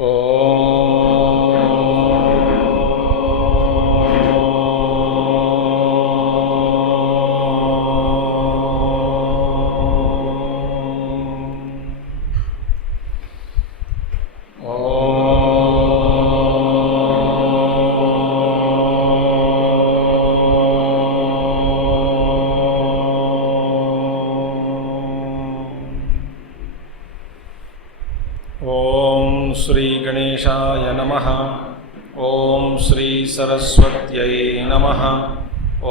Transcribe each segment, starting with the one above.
ओम श्री गणेशाय नमः। ओम श्री सरस्वत्यै नमः।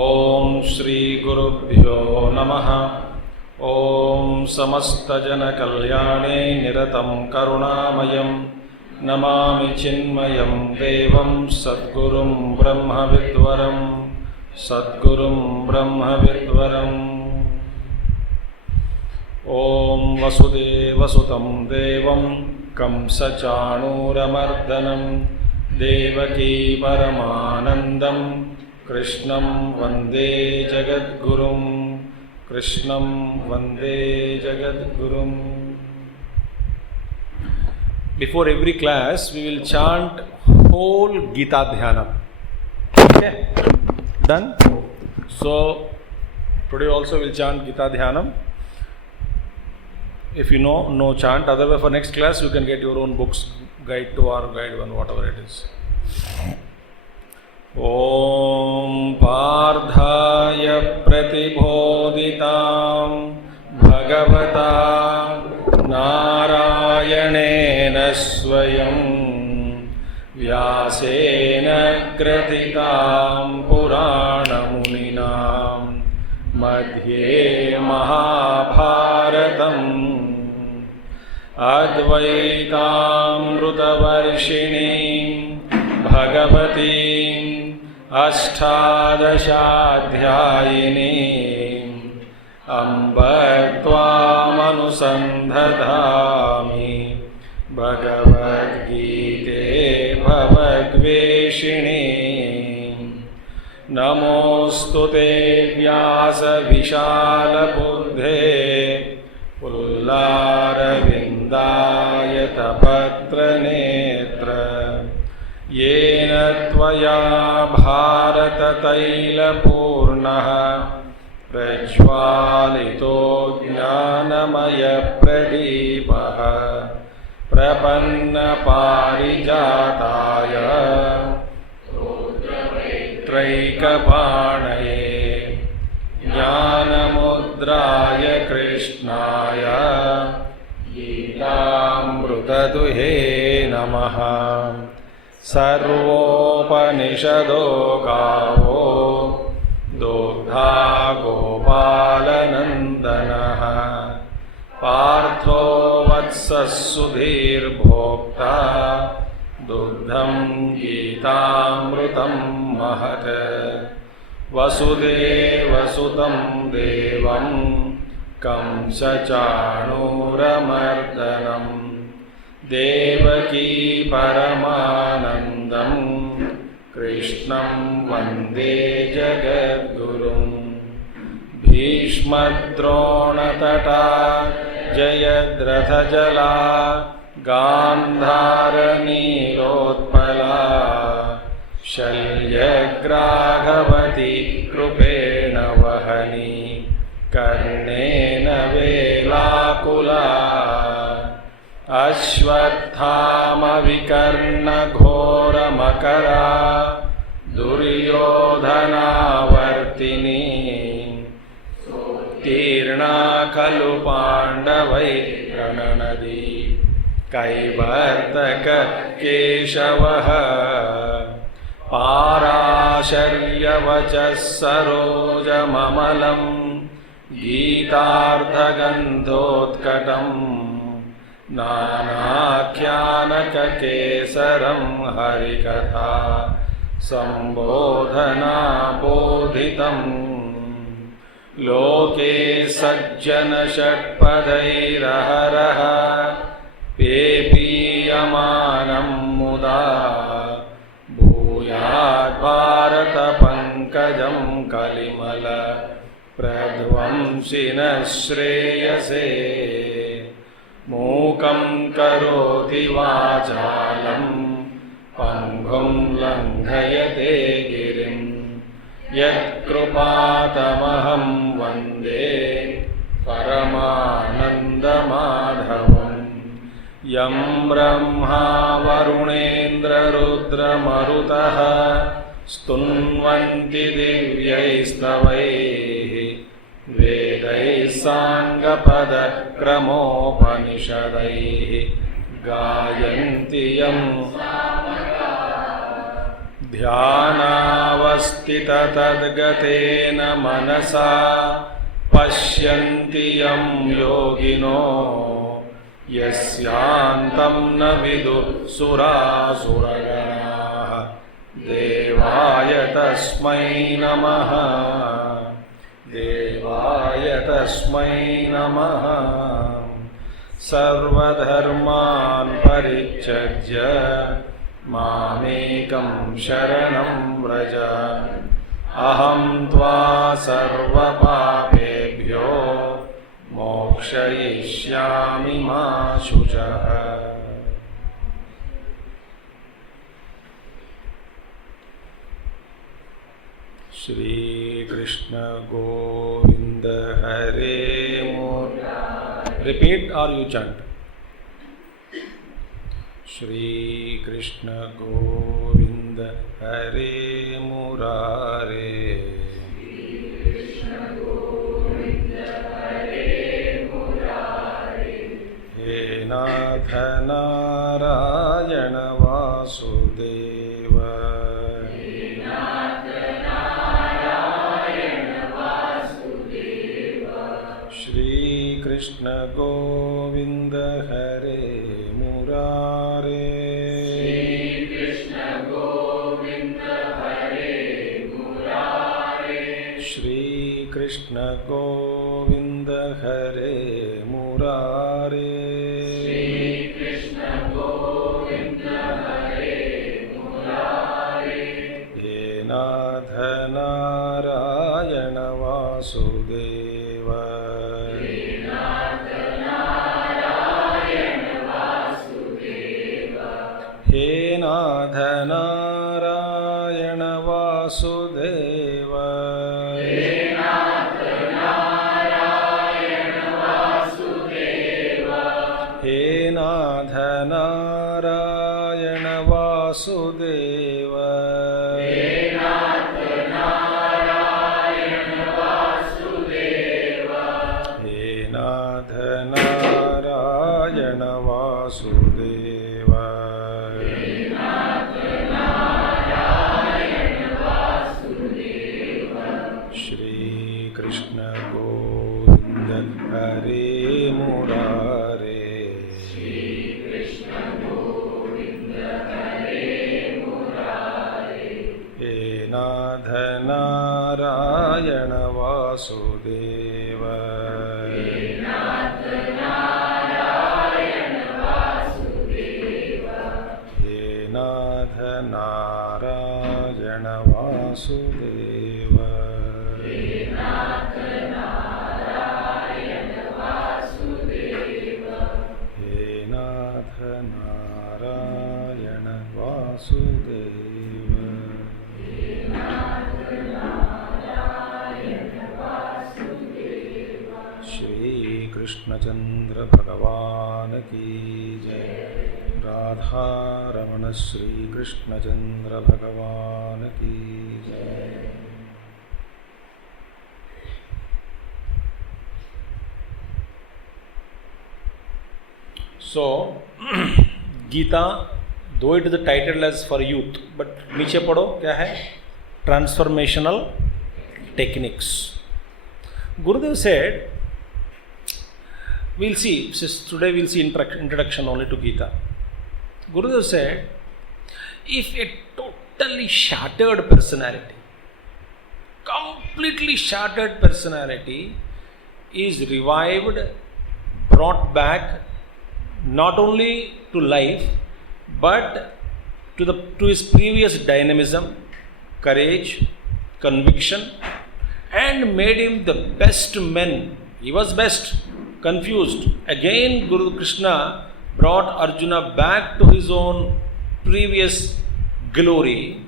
ओम श्री गुरुभ्यो नमः। ओम समस्तजनकल्याणे निरतं करुणामयं नमामि चिन्मयं देवं सद्गुरुं ब्रह्मविद्वरं सद्गुरुं ब्रह्मविद्वरम्। ओम वसुदेवसुतं देवं कंसचाणूरमर्दनं देवकी परमानन्दं कृष्णं वन्दे जगद्गुरुं कृष्णं वन्दे जगद्गुरुं। Before every class we will chant whole Gita Dhyanam. Okay? Done? So today also we'll chant Gita Dhyanam. If you know, no chant. Otherwise, for next class, you can get your own books, guide to or guide one, whatever it is. Om Pardhaya Pratibodhitam Bhagavata Narayanena Swayam Vyasena Kratitam Purana Muninam Madhye Mahabharatam Advaitamrutavarshini Bhagavati Ashtadashaadhyayini Amba Tvamanusandhadhami Bhagavad Gite Bhavadveshini Namostute Vyasa Vishala Buddhe Pullaravindayata Patra Netra Yena Tvaya Bharata Taila Purnaha Prajwalito Jnanamaya Pradipaha Prapanna Parijataya Traikapanaye Jnanamudraya Krishnaya Gitamrutaduhe Namaha Sarvopanishado Gavo Dogdha Gopalanandanaha Partho Vatsasudhir Bhokta Dugdham Gitamrutam Mahat Vasudevasutam Devam Kamsachanuramardanam Devaki Paramanandam Krishnam Vande Jagadgurum Bhishmadronatata Jayadratha Gandharanilotpala Shalyagraghavati Krupena Vahani Karnena Velakula Ashwathama Vikarna Ghora Makara Duryodhana Vartini Tirna Kalu Pandavai Rananadi Kaivartaka Keshavaha Parasharyavachas Sarojamamalam Gitardhagandhotkatam Nanakyanaka Kesaram Harikatha Sambodhana Bodhitam Loke Sajjana Shatpadairaharaha Pepiyamanam Muda Bhuyat Bharata Pankajam Kalimala Pradvamsina Shreyase मूकं करोति वाचालं पङ्गुं लङ्घयते गिरिं यत्कृपातमहं वन्दे परमानन्दमाधवम् यं ब्रह्मा वरुणेन्द्ररुद्रमरुतः स्तुन्वन्ति दिव्यैस्तवैः वेदैः साङ्गपदक्रमोपनिषदैः गायन्ति यं ध्यानावस्थिततद्गतेन मनसा पश्यन्ति यं योगिनो यस्यान्तं न विदुः सुरासुरगणाः देवाय तस्मै नमः देवाय तस्मै नमः सर्वधर्मान् परित्यज्य मामेकं शरणं व्रज अहं त्वा सर्वपापेभ्यो मोक्षयिष्यामि मा शुचः। श्री कृष्ण गोविंद हरे मुरारे। रिपीट और यू चैंट। श्री कृष्ण गोविंद हरे मुरारे। हे नाथ नारायण वासुदेव। श्री कृष्ण गोविंद हरे मुरारे। श्री कृष्ण गोविंद हरे मुरारे। हे नाथ नारायण वासुदेव। हे नाथ नारायण वासुदेव। हे नाथ नारायण वासुदेव। हे नाथ नारायण वासुदेव। श्री कृष्ण गोविंद हरे मुरारे। हे नाथ नारायण वासुदेव। हे नाथ नारायण वासुदेव। हे नाथ नारायण वासुदेव। श्री कृष्णचंद्र भगवान की जय। राधा रमण श्री कृष्णचंद्र भगवान की जय। So, Gita, though it is titled as for youth, but नीचे पढ़ो क्या है? Transformational techniques. Gurudev said, we'll see, today we'll see introduction only to Gita. Gurudev said, if a totally shattered personality, completely shattered personality is revived, brought back, not only to life but to his previous dynamism, courage, conviction, and made him the best man. He was best, confused. Again, Guru Krishna brought Arjuna back to his own previous glory.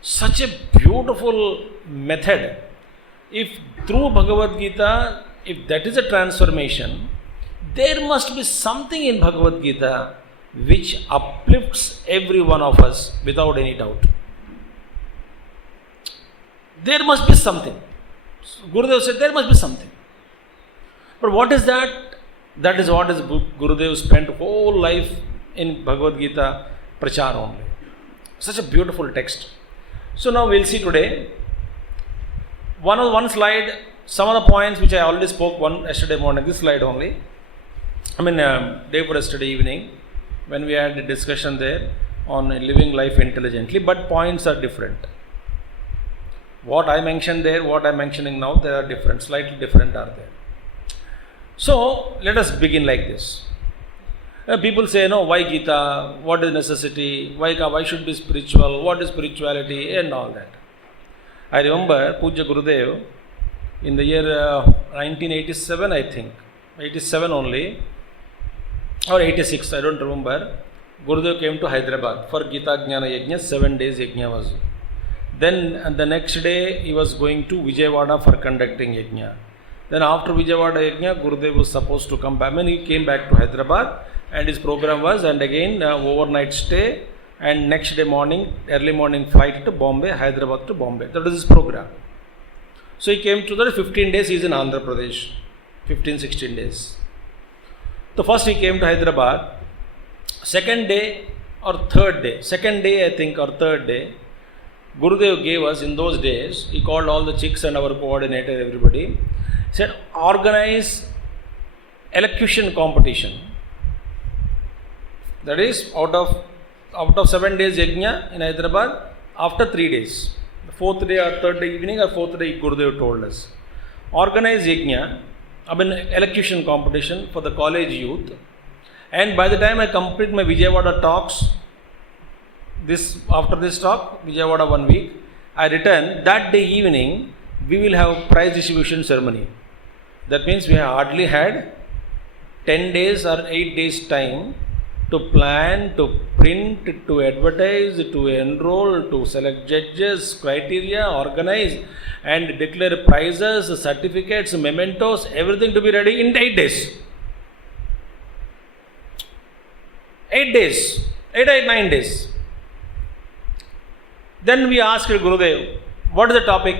Such a beautiful method. If through Bhagavad Gita, if that is a transformation, there must be something in Bhagavad Gita which uplifts every one of us without any doubt. There must be something. Gurudev said there must be something. But what is that? That is what is Gurudev spent whole life in Bhagavad Gita prachar only. Such a beautiful text. So now we'll see today one slide, some of the points which I already spoke yesterday morning, this slide only. Day for yesterday evening, when we had a discussion there on living life intelligently, but points are different. What I mentioned there, what I'm mentioning now, they are different, slightly different are there. So let us begin like this. People say, no, why Gita? What is necessity? Why should be spiritual? What is spirituality? And all that. I remember Pujya Gurudev in the year 1987, I think, 87 only, or 86, I don't remember. Gurudev came to Hyderabad for Gita Jnana Yajna, 7 days Yajna was. Then the next day he was going to Vijayawada for conducting Yajna. Then after Vijayawada Yajna, Gurudev was supposed to come back. He came back to Hyderabad and his program was, and again overnight stay, and next day morning, early morning flight to Bombay, Hyderabad to Bombay. That was his program. So he came to the 15 days, he is in Andhra Pradesh, 15-16 days. So first he came to Hyderabad, second day or third day, Gurudev gave us, in those days, he called all the chicks and our coordinator, everybody, said, organize elocution competition. That is, out of 7 days yajna in Hyderabad, after 3 days, the fourth day or third day evening or fourth day, Gurudev told us, organize yajna, elocution competition for the college youth. And by the time I complete my Vijayawada talks, after this talk, Vijayawada 1 week, I return, that day evening, we will have prize distribution ceremony. That means we have hardly had 10 days or 8 days time to plan, to print, to advertise, to enroll, to select judges, criteria, organize and declare prizes, certificates, mementos, everything to be ready in 8 days. 8 days, 9 days. Then we asked Gurudev, what is the topic?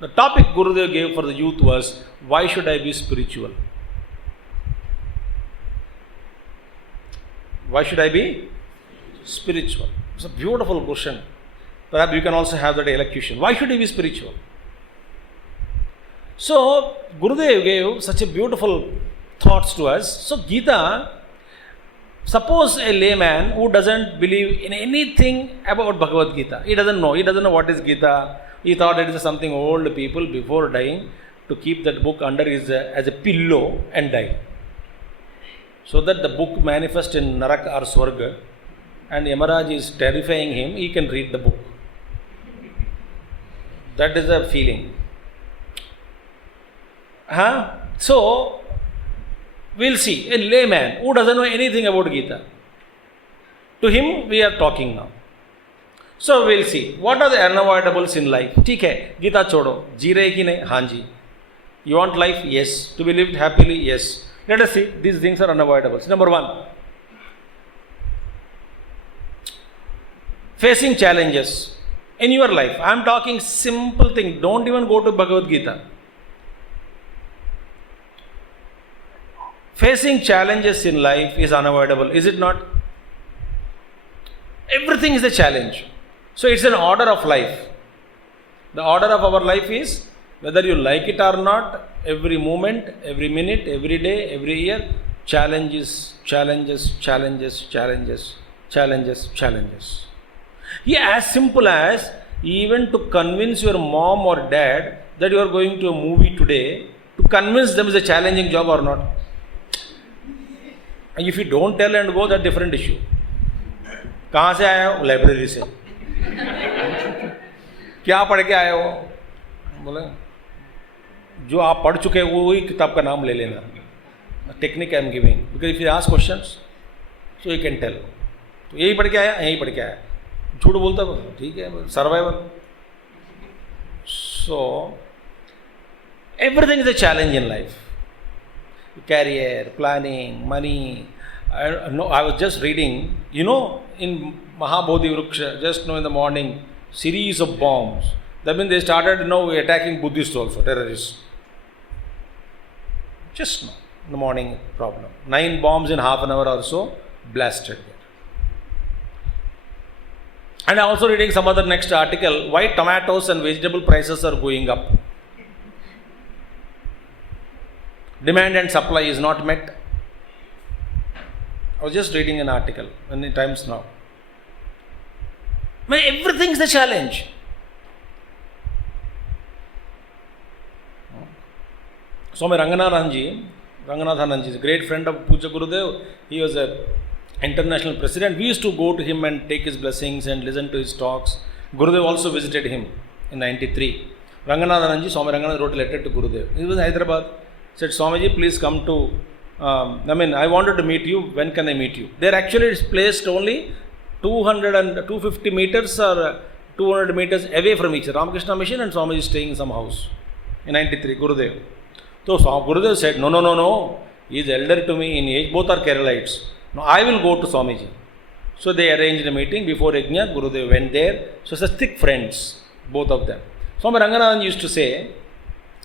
The topic Gurudev gave for the youth was, why should I be spiritual? Why should I be spiritual? It's a beautiful question. Perhaps you can also have that elocution. Why should I be spiritual? So, Gurudev gave such a beautiful thoughts to us. So, Gita, suppose a layman who doesn't believe in anything about Bhagavad Gita, he doesn't know what is Gita. He thought it is something old people before dying to keep that book under as a pillow and die. So that the book manifests in Naraka or Swarga and Yamaraj is terrifying him, he can read the book. That is the feeling. So, we'll see. A layman who doesn't know anything about Gita. To him, we are talking now. So, we'll see. What are the unavoidables in life? ठीक है, Gita छोड़ो. जी रहे कि नहीं? हाँ जी. You want life? Yes. To be lived happily? Yes. Let us see. These things are unavoidables. Number 1. Facing challenges in your life. I am talking simple thing. Don't even go to Bhagavad Gita. Facing challenges in life is unavoidable, is it not? Everything is a challenge. So it's an order of life. The order of our life is, whether you like it or not, every moment, every minute, every day, every year, challenges. Yeah, as simple as even to convince your mom or dad that you are going to a movie today, to convince them is a challenging job or not. If you don't tell and go, that's a different issue. कहाँ से आया हो? Library से. क्या पढ़ के आए हो? बोले जो आप पढ़ चुके हो वही किताब का नाम ले लेना. Technique I am giving, because if you ask questions so you can tell. तो यही पढ़ के आया, यही पढ़ के आया, झूठ बोलता वो, ठीक है, survival. So everything is a challenge in life. Career, planning, money. I was just reading, in Mahabodhi Vriksha, just in the morning, series of bombs. That means they started, attacking Buddhists also, terrorists. Just now, in the morning problem. 9 bombs in half an hour or so, blasted there. And I also reading some other next article, why tomatoes and vegetable prices are going up. Demand and supply is not met. I was just reading an article many times now. Everything is a challenge. Swami Ranganathananji is a great friend of Puja Gurudev. He was an international president. We used to go to him and take his blessings and listen to his talks. Gurudev also visited him in 93. Ranganathananji, Swami Ranganathan wrote a letter to Gurudev. He was in Hyderabad. Said, Swamiji, please come to, I wanted to meet you, when can I meet you? They're actually placed only 200 and 250 meters or 200 meters away from each other. Ramakrishna Mission and Swamiji staying in some house in 93, Gurudev. So Gurudev said, no, he is elder to me in age, both are Keralites. No, I will go to Swamiji. So they arranged a meeting before Yajna, Gurudev went there. So such thick friends, both of them. Swami Ranganathan used to say,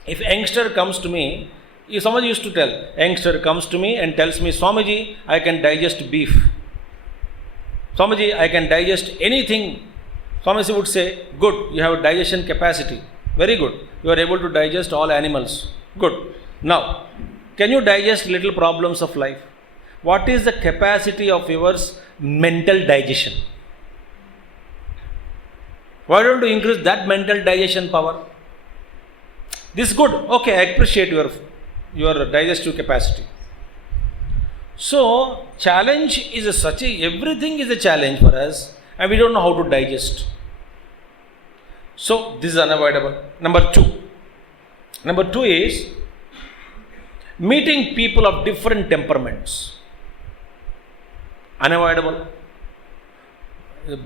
if youngster comes to me, somebody used to tell, youngster comes to me and tells me, Swamiji, I can digest beef. Swamiji, I can digest anything. Swamiji would say, good, you have digestion capacity. Very good. You are able to digest all animals. Good. Now, can you digest little problems of life? What is the capacity of yours mental digestion? Why don't you increase that mental digestion power? This is good. Okay, I appreciate your digestive capacity. So, challenge is everything is a challenge for us and we don't know how to digest. So, this is unavoidable. Number two is meeting people of different temperaments. Unavoidable.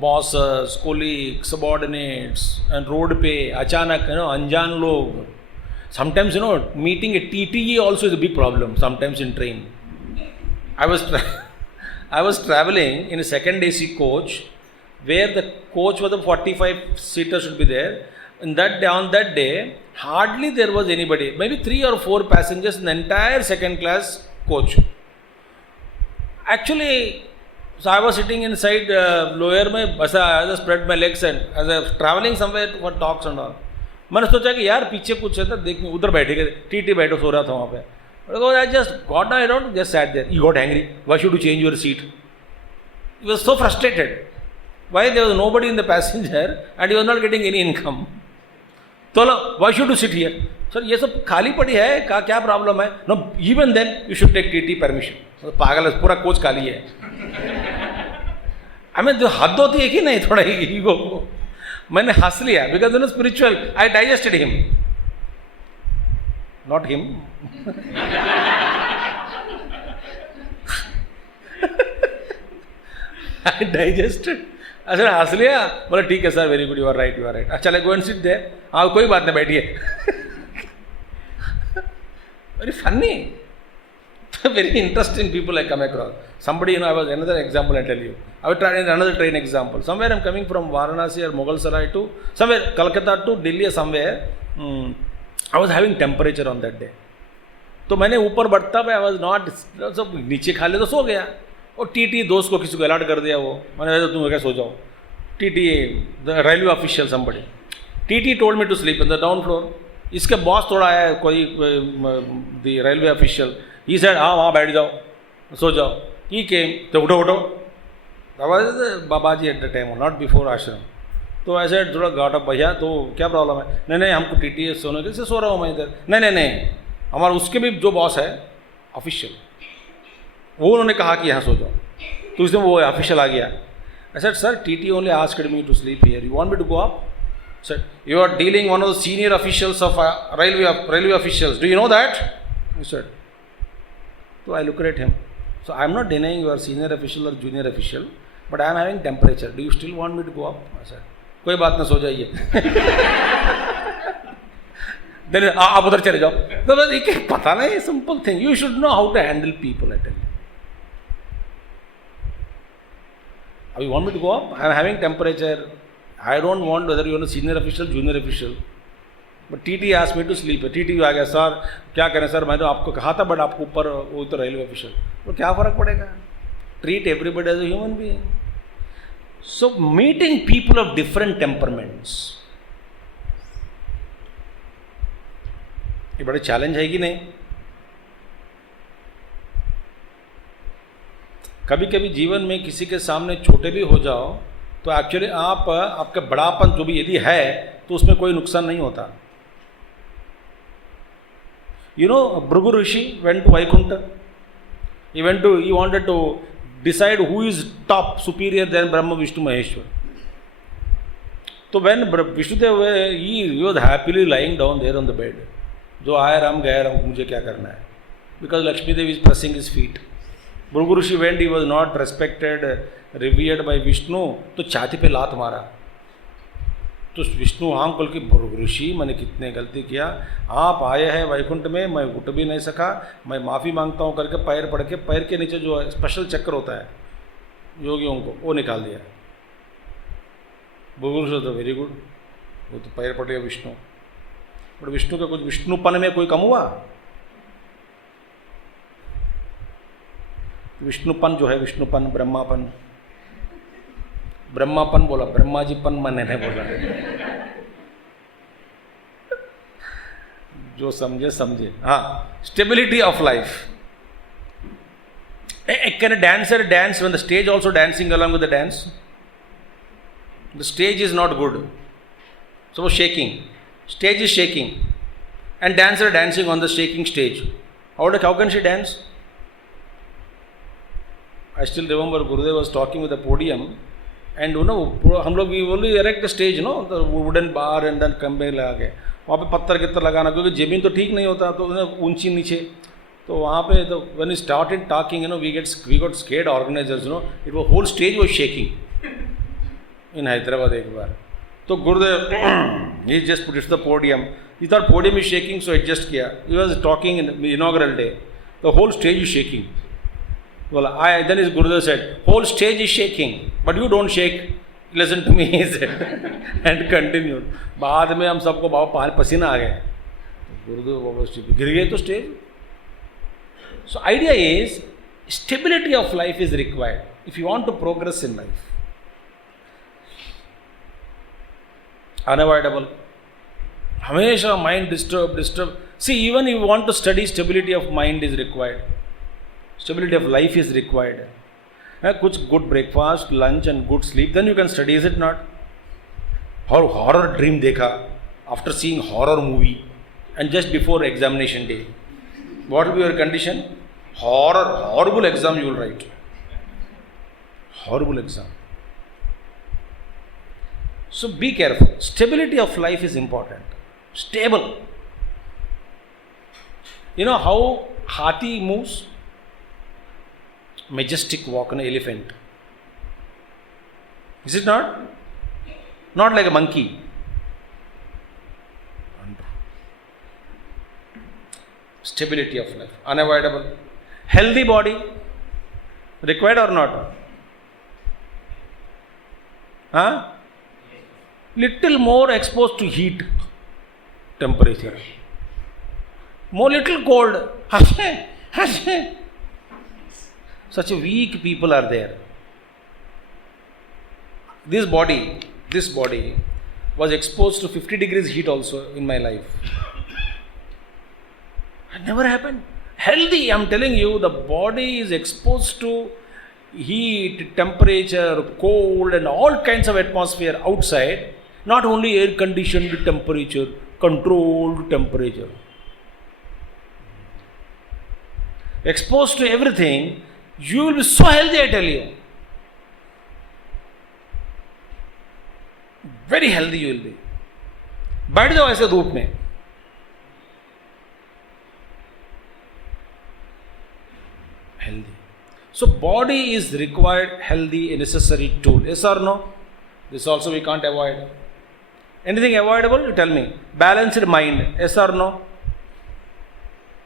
Bosses, colleagues, subordinates, and road pe, achanak, anjan log. Sometimes, meeting a TTE also is a big problem, sometimes in train. I was traveling in a second AC coach, where the coach was a 45 seater should be there. On that day, hardly there was anybody, maybe 3 or 4 passengers in the entire second class coach. Actually, so I was sitting inside lower, I just spread my legs and as I was traveling somewhere for talks and all. मैंने सोचा कि यार पीछे कुछ है तो देख उधर बैठे गए टीटी बैठो सो रहा था वहाँ पे. I just got down, I don't just sat there. He got angry. Why should you change your seat? He was so frustrated. Why there was nobody in the passenger and he was not getting any income. So why should you sit here? Sir, ये सब खाली पड़ी है क्या problem है? No, even then you should take TT permission. पागल है, पूरा कोच खाली है. I mean, जो हद होती है कि नहीं थोड़ा ईगो को. मैंने हंस लिया because spiritual, I digested him. Not him. I digested. अच्छा हंस लिया, बोला ठीक है sir, very good, you are right. अच्छा चले, गो एंड सिट देयर. हाँ कोई बात नहीं, बैठिए. Very funny. Very interesting people I come across. Somebody, I was another example I tell you. I will try another train example. Somewhere I'm coming from Varanasi or Mughal Sarai to somewhere Kolkata to Delhi or somewhere. I was having temperature on that day. तो मैंने ऊपर बढ़ता पे I was not, सब नीचे खा ले तो सो गया. और टीटी दोस्त को किसी को अलर्ट कर दिया वो. मैंने तुम क्या सो जाओ. TT the railway official somebody. TT told me to sleep in the down floor. इसके बॉस थोड़ा आया कोई the railway official. He said, हाँ वहाँ बैठ जाओ, सो जाओ. He came, तो उठो. That was Babaji at the time, not before ashram. तो ऐसे थोड़ा घाटा भैया तो क्या प्रॉब्लम है? नहीं हमको टीटी सोने के से सो रहा हूँ मैं इधर. नहीं हमारा उसके भी जो बॉस है ऑफिशियल, वो उन्होंने कहा कि यहाँ सो जाओ. तो उसमें वो ऑफिशियल आ गया. I said, sir, TT only asked me to sleep here. You want me to go up? Said, you are dealing one of the senior officials of railway officials. Do you know that? He said, So I look at him. So I am not denying you are senior official or junior official, but I am having temperature. Do you still want me to go up? I said, कोई बात ना, सो जाइए. Then आप उधर चले जाओ. तो बस एक पता नहीं, simple thing. You should know how to handle people. I tell you. You want me to go up? I am having temperature. I don't want whether you are a senior official, junior official. But TT asked me to sleep. TT आ गया, sir क्या करें sir, मैंने तो आपको कहा था, but आपको ऊपर वो तो रेलवे ऑफिशियल. तो क्या फ़र्क पड़ेगा? Treat everybody as a human being. So meeting people of different temperaments, ये बड़े चैलेंज है कि नहीं? कभी कभी जीवन में किसी के सामने छोटे भी हो जाओ तो एक्चुअली आप आपका बड़ापन जो भी यदि है तो उसमें कोई नुकसान नहीं होता. You know, Bhrigu Rishi went to Vaikuntha. He wanted to decide who is top superior than Brahma, Vishnu, Maheshwar. So when Vishnudev, he was happily lying down there on the bed. जो आया राम गया राम, मुझे क्या करना है? Because Lakshmi Devi is pressing his feet. Bhrigu Rishi went, he was not respected, revered by Vishnu, तो छाती पे लात मारा. तो विष्णु आंख खोल के, भृगु ऋषि मैंने कितने गलती किया, आप आए हैं वैकुंठ में, मैं उठ भी नहीं सका, मैं माफ़ी मांगता हूँ करके पैर पड़ के, पैर के नीचे जो स्पेशल चक्कर होता है योगियों को, वो निकाल दिया. भृगु ऋषि तो वेरी गुड, वो तो पैर पड़ गया विष्णु. बट विष्णु का कुछ विष्णुपन में कोई कम हुआ? विष्णुपन जो है, विष्णुपन, ब्रह्मापन, ब्रह्मापन बोला, ब्रह्माजीपन मैंने नहीं बोला. जो समझे समझे. हाँ, stability of life. Can a dancer dance when the stage also dancing along with the dance? The stage is not good. So shaking. Stage is shaking. And dancer dancing on the shaking stage. How can she dance? I still remember Gurudev was talking with the podium. And you know, हम लोग we only erect the stage, no, the wooden bar and then खंबे लगा के वहाँ पे पत्थर कित्तर लगाना, क्योंकि जमीन तो ठीक नहीं होता, तो ऊंची नीचे, तो वहाँ पे तो when we started talking, you know, we got scared organizers, you know, it was whole stage was shaking in Hyderabad एक बार. तो Gurudev he just put it to the podium. He thought podium is shaking, so adjust किया. He was talking in the inaugural day. The whole stage is shaking. Well, then his Gurudev said, whole stage is shaking, but you don't shake. Listen to me, he said, and continued. बाद में हम सबको बाबा पसीना आ गया. Gurudev बाबा गिर गए तो stage. So idea is, stability of life is required if you want to progress in life. Unavoidable. हमेशा mind disturb. See, even if you want to study, stability of mind is required. Stability of life is required. कुछ good breakfast, lunch and good sleep, then you can study, is it not? Horror dream देखा after seeing horror movie and just before examination day. What will be your condition? Horrible exam you will write. Horrible exam. So be careful. Stability of life is important. Stable. You know how Hathi moves? Majestic walk on an elephant. Is it not? Not like a monkey. Stability of life. Unavoidable. Healthy body. Required or not? Huh? Little more exposed to heat, temperature. More little cold. Such weak people are there. This body was exposed to 50 degrees heat also in my life. It never happened. Healthy, I'm telling you, the body is exposed to heat, temperature, cold and all kinds of atmosphere outside. Not only air conditioned temperature, controlled temperature. Exposed to everything, you will be so healthy, I tell you. Very healthy you will be. बैठ जाओ ऐसे धूप में. So body is required healthy and necessary tool. Yes or no? This also we can't avoid. Anything avoidable? You tell me. Balanced mind. Yes or no?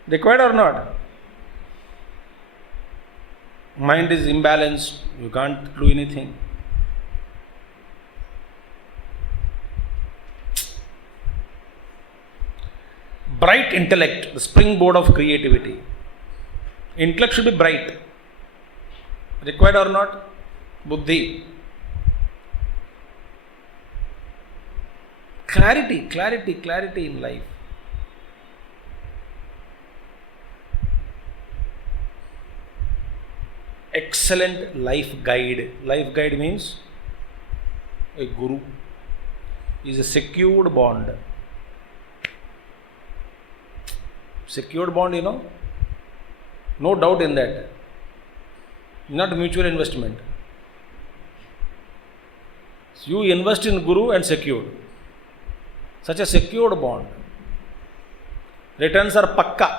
Required or not? Mind is imbalanced. You can't do anything. Bright intellect, the springboard of creativity. Intellect should be bright. Required or not? Buddhi. Clarity in life. Excellent life guide. Life guide means a guru is a secured bond. Secured bond, you know, no doubt in that. Not mutual investment. You invest in guru and secured. Such a secured bond. Returns are pakka.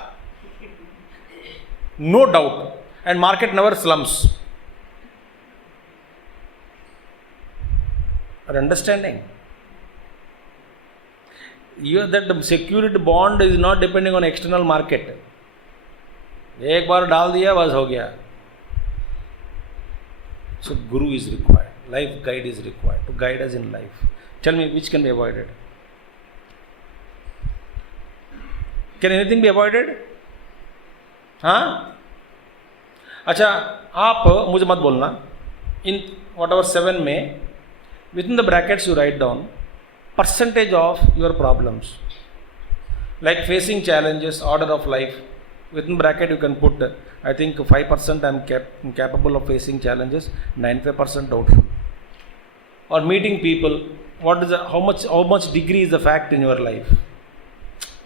No doubt. And market never slumps. Are understanding? That secured bond is not depending on external market. एक बार डाल दिया बस हो गया. So guru is required. Life guide is required to guide us in life. Tell me which can be avoided? Can anything be avoided? हाँ? अच्छा, आप मुझे मत बोलना. In whatever 7 में, within the brackets you write down percentage of your problems. Like facing challenges, order of life. Within bracket you can put, I think 5% I am capable of facing challenges, 95% doubtful. Or meeting people, what is how much degree is the fact in your life?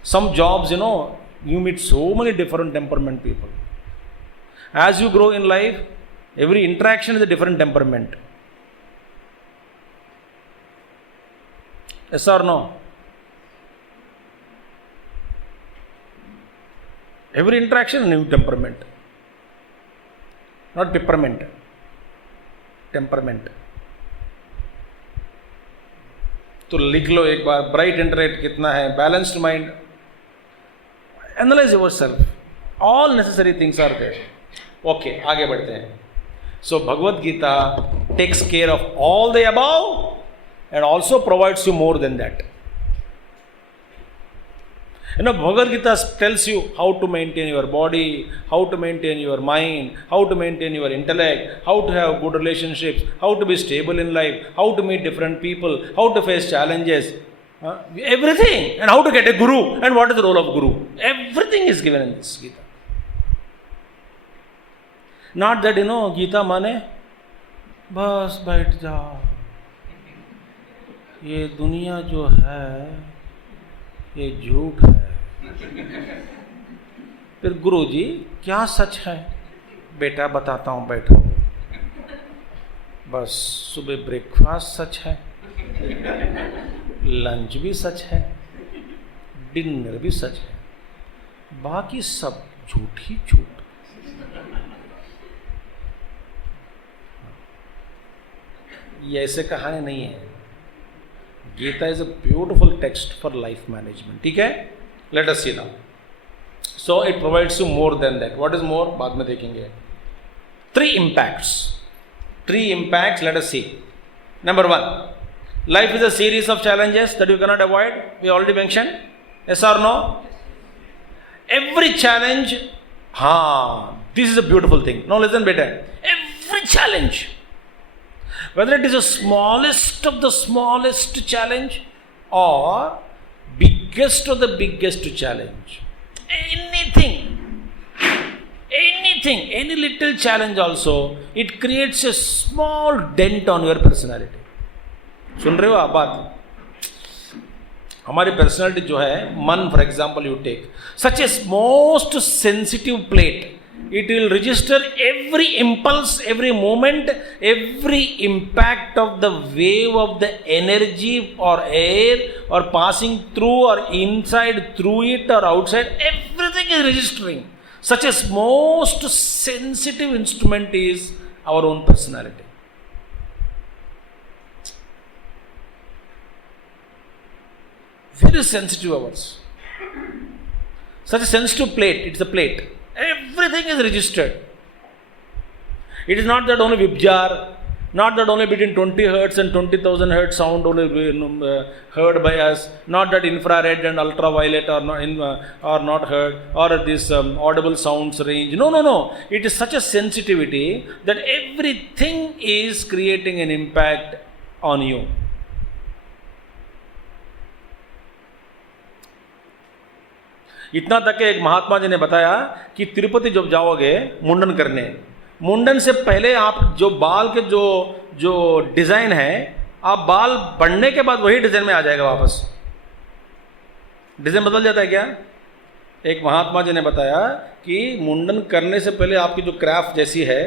Some jobs, you know, you meet so many different temperament people. As you grow in life, every interaction is a different temperament. Yes or no? Every interaction is a new temperament. Not peppermint. Temperament. तो लिख लो एक बार, bright interact कितना है, balanced mind. Analyse yourself. All necessary things are there. Okay, आगे बढ़ते हैं. So Bhagavad Gita takes care of all the above and also provides you more than that. You know, Bhagavad Gita tells you how to maintain your body, how to maintain your mind, how to maintain your intellect, how to have good relationships, how to be stable in life, how to meet different people, how to face challenges, everything, and how to get a guru, and what is the role of guru. Everything is given in this Gita. Not that, you know, Gita माने बस बैठ जाओ, ये दुनिया जो है ये झूठ है. फिर गुरुजी क्या सच है? बेटा बताता हूँ, बैठो. बस सुबह ब्रेकफास्ट सच है, लंच भी सच है, डिनर भी सच है, बाकी सब झूठ ही झूठ. ये ऐसे कहानी नहीं है. Gita is a beautiful text for life management. ठीक है? Let us see now. So it provides you more than that. What is more? बाद में देखेंगे. 3 impacts. 3 impacts. Let us see. Number 1. Life is a series of challenges that you cannot avoid. We already mentioned. Yes or no? Every challenge. This is a beautiful thing. Now listen better. Every challenge. Whether it is the smallest of the smallest challenge or biggest of the biggest challenge, anything, any little challenge also, it creates a small dent on your personality. सुन रहे हो आप बात? हमारी personality जो है, मन for example you take, such a most sensitive plate. It will register every impulse, every moment, every impact of the wave of the energy or air or passing through or inside through it or outside. Everything is registering. such as most sensitive instrument is our own personality. Very sensitive ours. Such a sensitive plate, it's a plate. Everything is registered. It is not that only whip jar, not that only between 20 hertz and 20,000 hertz sound only heard by us, not that infrared and ultraviolet are not heard, or this audible sounds range. No. It is such a sensitivity that everything is creating an impact on you. इतना तक एक महात्मा जी ने बताया कि तिरुपति जब जाओगे मुंडन करने, मुंडन से पहले आप जो बाल के जो डिज़ाइन है, आप बाल बढ़ने के बाद वही डिज़ाइन में आ जाएगा वापस. डिज़ाइन बदल जाता है क्या? एक महात्मा जी ने बताया कि मुंडन करने से पहले आपकी जो क्राफ्ट जैसी है,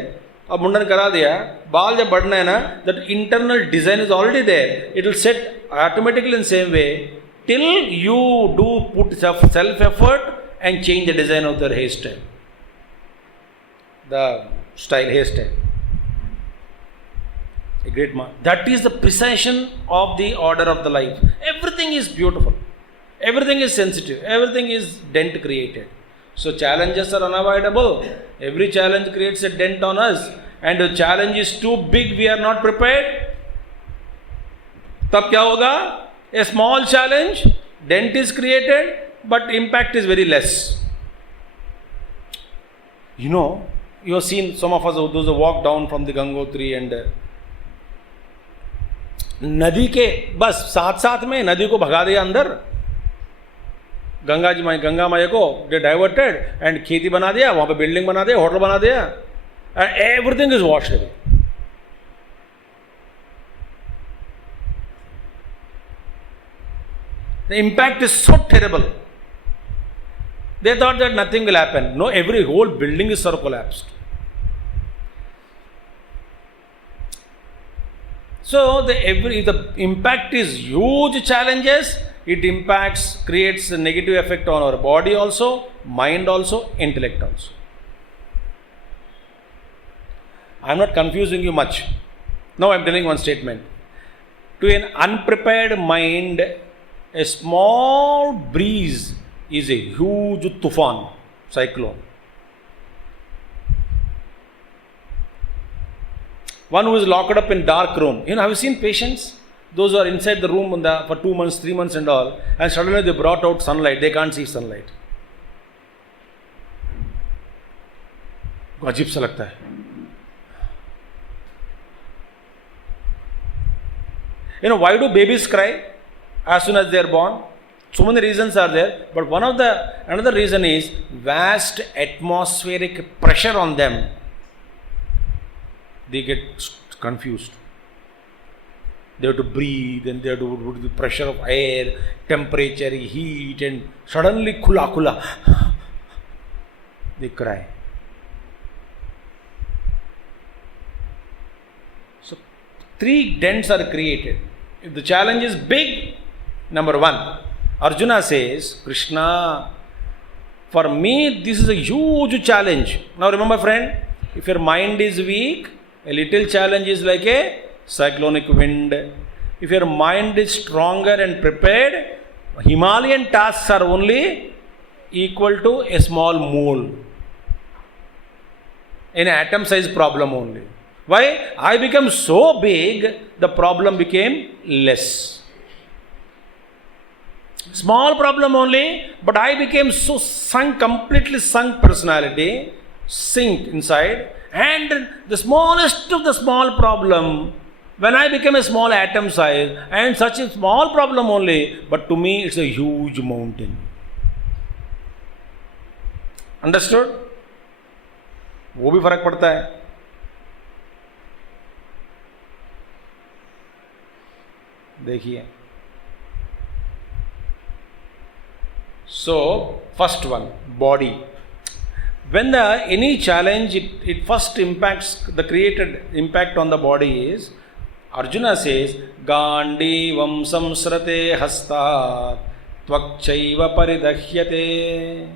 अब मुंडन करा दिया, बाल जब बढ़ना है ना, that internal design is already there, it will set automatically in same way till you do put self effort and change the design of their hairstyle, the style hairstyle. A great man. That is the precision of the order of the life. Everything is beautiful, everything is sensitive, everything is dent created. So challenges are unavoidable. Every challenge creates a dent on us, and the challenge is too big, we are not prepared. तब क्या होगा? A small challenge, dent is created, but impact is very less. You know, you have seen some of us, those who walk down from the Gangotri and नदी के बस साथ में नदी को भगा दिया अंदर, गंगा माया को डाइवर्टेड एंड खेती बना दिया, वहाँ पे बिल्डिंग बना दिया, होटल बना दिया, and everything is washed away. The impact is so terrible. They thought that nothing will happen. No, every whole building is sort of collapsed. So the impact is huge challenges. It impacts, creates a negative effect on our body also, mind also, intellect also. I am not confusing you much. Now I am telling one statement. To an unprepared mind, a small breeze is a huge tufan, cyclone. One who is locked up in dark room. You know, have you seen patients? Those who are inside the room for 2 months, 3 months and all, and suddenly they brought out sunlight. They can't see sunlight. अजीब सा लगता है. You know, why do babies cry as soon as they are born? So many reasons are there, but another reason is vast atmospheric pressure on them. They get confused. They have to breathe, and they have to do the pressure of air, temperature, heat, and suddenly khula they cry. So 3 dents are created. If the challenge is big, number 1, Arjuna says, Krishna, for me this is a huge challenge. Now remember friend, if your mind is weak, a little challenge is like a cyclonic wind. If your mind is stronger and prepared, Himalayan tasks are only equal to a small mole, an atom size problem only. Why? I became so big, the problem became less. Small problem only, but I became so completely sunk personality, sink inside, and the smallest of the small problem, when I became a small atom size, and such a small problem only, but to me it's a huge mountain. Understood? वो भी फर्क पड़ता है. देखिए, so first one, body. When any challenge, it first impacts, the created impact on the body is, Arjuna says, Gandivam samsrate hastat tvakchaiva paridahyate.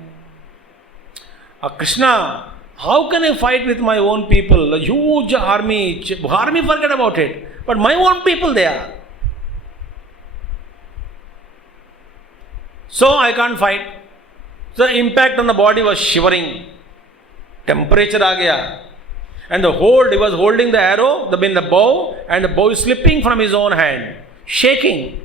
Krishna, how can I fight with my own people? A huge army, forget about it. But my own people they are. So I can't fight. So the impact on the body was shivering. Temperature aa gaya. And he was holding the arrow, the bow, and the bow is slipping from his own hand. Shaking.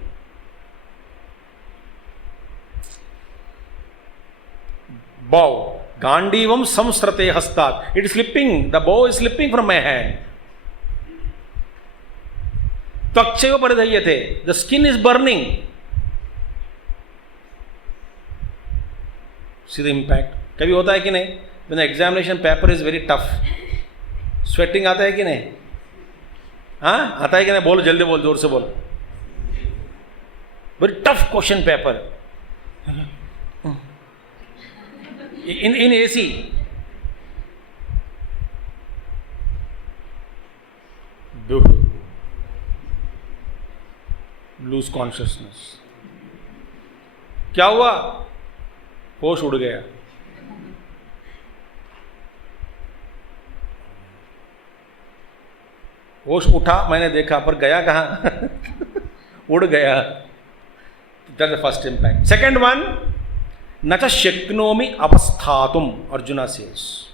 Bow. Gandivam samsrate hastat. It is slipping. The bow is slipping from my hand. Tvakcheva paridhyate. The skin is burning. See the impact. कभी होता है कि नहीं? When the examination paper is very tough. Sweating आता है कि नहीं? हाँ आता है कि नहीं? बोलो जल्दी बोल, जोर से बोलो. Very tough question paper. In AC. Beautiful. Lose consciousness. क्या हुआ? होश उड़ गया. होश उठा, मैंने देखा, पर गया कहाँ? उड़ गया. That's the first impact. Second one, Nacha Shaknomi Avasthatum, Arjuna says.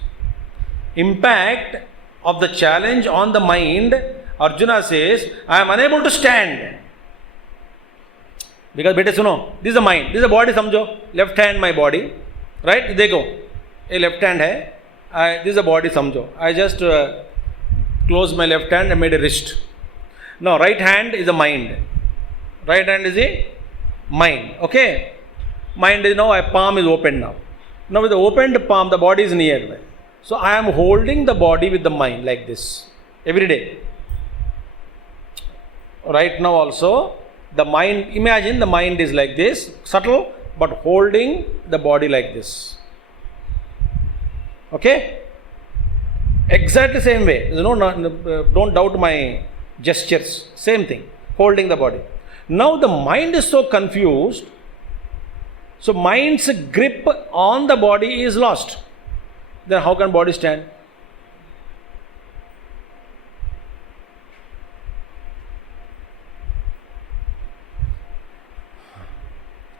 Impact of the challenge on the mind, Arjuna says, I am unable to stand. Because bete suno, this is the mind, this is the body, samjho. Left hand my body, right? Dekho, a left hand hai. This is the body, samjho. I just close my left hand and made a wrist. Now right hand is the mind. Right hand is a mind. Okay? Mind is now, palm is open now. Now with the opened palm, the body is nearby. So I am holding the body with the mind like this every day. Right now also, the mind, imagine the mind is like this, subtle, but holding the body like this. Okay? Exactly same way. Don't doubt my gestures. Same thing. Holding the body. Now the mind is so confused. So mind's grip on the body is lost. Then how can body stand?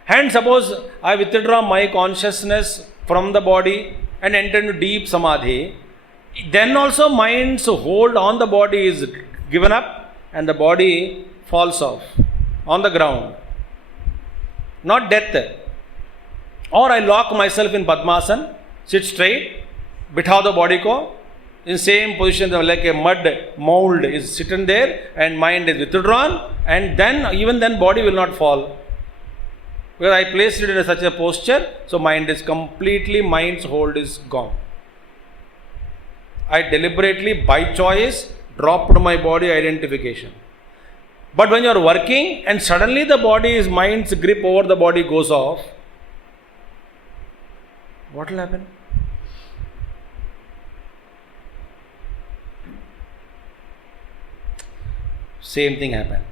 And suppose I withdraw my consciousness from the body and enter into deep samadhi, then also mind's hold on the body is given up and the body falls off on the ground. Not death. Or I lock myself in Padmasana, sit straight, bitha the body ko, in same position like a mud mold is sitting there and mind is withdrawn, and then even then body will not fall. Because I placed it in such a posture, so mind is completely, mind's hold is gone. I deliberately, by choice, dropped my body identification. But when you are working and suddenly the body's mind's grip over the body goes off, what will happen? Same thing happened.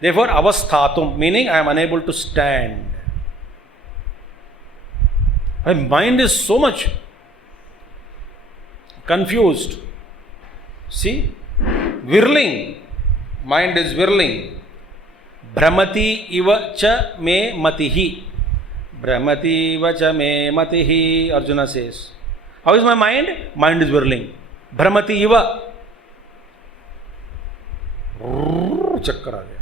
Therefore, avasthatum, meaning I am unable to stand. My mind is so much confused. See? Whirling. Mind is whirling. Brahmati iva cha me matihi. Brahmati iva cha me matihi, Arjuna says. How is my mind? Mind is whirling. Brahmati iva. Chakkar aa gaya.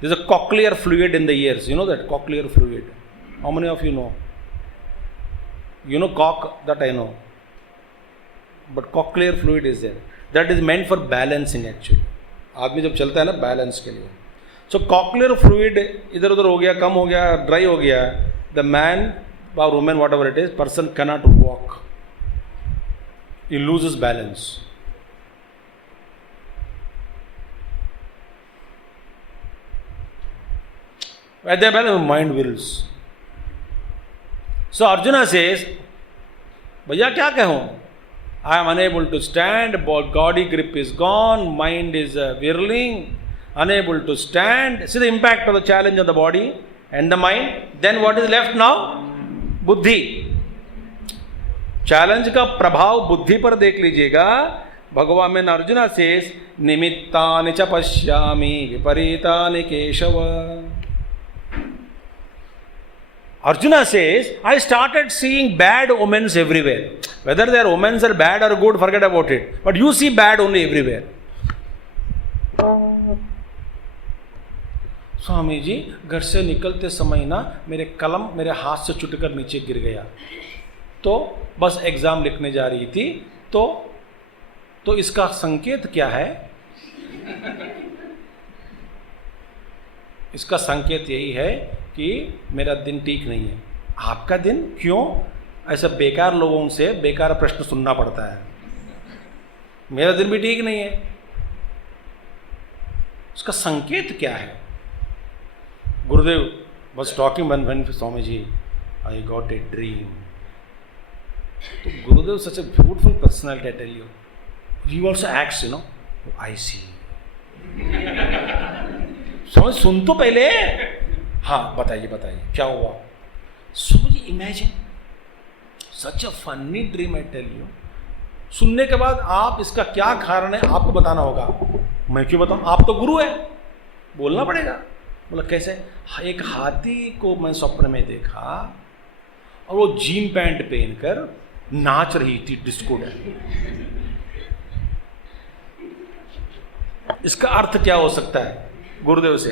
There is a cochlear fluid in the ears. You know that cochlear fluid? How many of you know? You know cock, that I know. But cochlear fluid is there. That is meant for balancing actually. आदमी जब चलता है ना balance के लिए. So cochlear fluid इधर उधर हो गया, कम हो गया, dry हो गया. The man or woman, whatever it is, person cannot walk. He loses balance. At that balance, mind whirls. So Arjuna says, भैया क्या कहूँ? I am unable to stand, body grip is gone, mind is whirling, unable to stand. See the impact of the challenge on the body, and the mind. Then what is left now? बुद्धि. Challenge का प्रभाव बुद्धि पर देख लीजिएगा. भगवान में arjuna says निमित्तानि च पश्यामि विपरीतानि Keshav. Arjuna says, I started seeing bad omens everywhere. Whether their omens are bad or good, forget about it. But you see bad only everywhere. Swami ji, घर से निकलते समय ना मेरे कलम मेरे हाथ से छूटकर नीचे गिर गया. तो बस एग्जाम लिखने जा रही थी. तो इसका संकेत क्या है? इसका संकेत यही है कि मेरा दिन ठीक नहीं है. आपका दिन क्यों? ऐसा बेकार लोगों से बेकार प्रश्न सुनना पड़ता है. मेरा दिन भी ठीक नहीं है. उसका संकेत क्या है? गुरुदेव was talking when Swami ji I got a dream. तो गुरुदेव such a beautiful personality, I tell you. He also acts, you know. I see. समझ सुन तो पहले. हाँ बताइए क्या हुआ? समझिए, imagine such a funny dream, I tell you. सुनने के बाद आप इसका क्या कारण है आपको बताना होगा. मैं क्यों बताऊं? आप तो गुरु है, बोलना पड़ेगा. बोला कैसे? एक हाथी को मैं स्वप्न में देखा और वो जीन पैंट पहनकर नाच रही थी डिस्को डांस. इसका अर्थ क्या हो सकता है? गुरुदेव से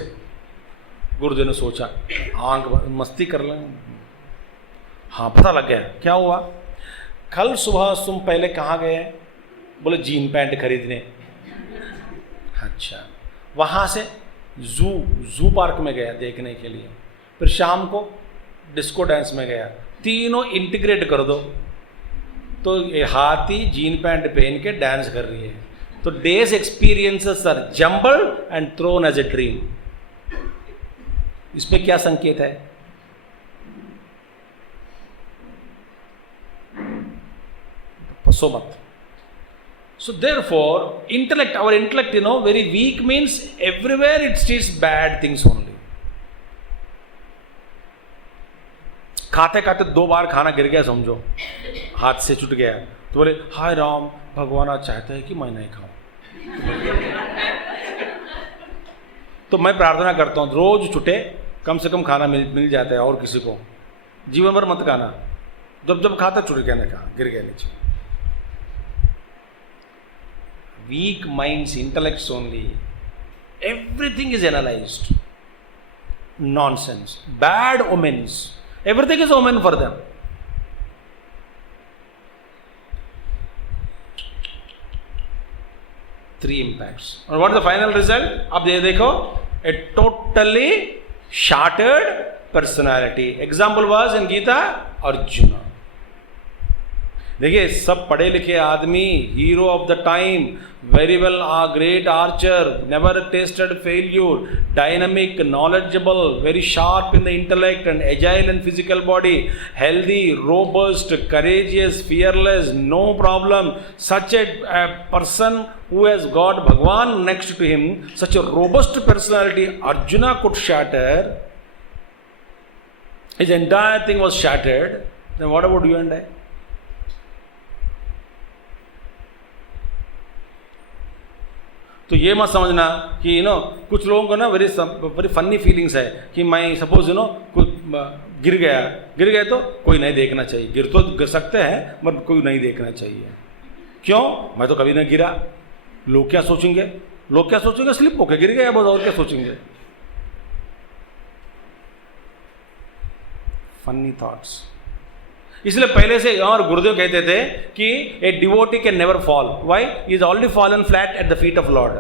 गुरुदेव ने सोचा, आंख मस्ती कर लें. हाँ पता लग गया. क्या हुआ? कल सुबह तुम पहले कहाँ गए? बोले जीन पैंट खरीदने. अच्छा. वहाँ से जू पार्क में गया देखने के लिए. फिर शाम को डिस्को डांस में गया. तीनों इंटीग्रेट कर दो तो ये हाथी जीन पैंट पहन के डांस कर रही है. तो day's experiences are jumbled and thrown as a dream. इसमें क्या संकेत है? फंसो मत. So therefore, our intellect, very weak means everywhere it sees bad things only. खाते खाते 2 बार खाना गिर गया समझो, हाथ से छूट गया. तो बोले हाय राम, भगवान आज चाहता है कि मैं नहीं खाऊं. तो मैं प्रार्थना करता हूं रोज छूटे, कम से कम खाना मिल जाता है. और किसी को जीवन भर मत खाना. जब खाता छूट गया ना, खा गिर गया नीचे. Weak minds, intellects only. Everything is analyzed. Nonsense. Bad omens. Everything is omen for them. Three impacts. And what is the final result? अब ये देखो, a totally shattered personality. Example was in Gita, Arjuna. देखिए सब पढ़े लिखे आदमी, hero of the time, very well great archer, never tested failure, dynamic, knowledgeable, very sharp in the intellect and agile in physical body, healthy, robust, courageous, fearless, no problem. Such a person who has got Bhagwan next to him, such a robust personality, Arjuna could shatter. His entire thing was shattered. Then what about you and I? तो ये मत समझना कि कुछ लोगों को ना very funny feelings है कि मैं सपोज कुछ गिर गया तो कोई नहीं देखना चाहिए. गिर तो गिर सकते हैं बट कोई नहीं देखना चाहिए. क्यों? मैं तो कभी नहीं गिरा. लोग क्या सोचेंगे? स्लिप होके गिर गया बस, और क्या सोचेंगे? Funny thoughts. इसलिए पहले से और गुरुदेव कहते थे कि a devotee can never fall. Why? He is already fallen flat at the feet of Lord.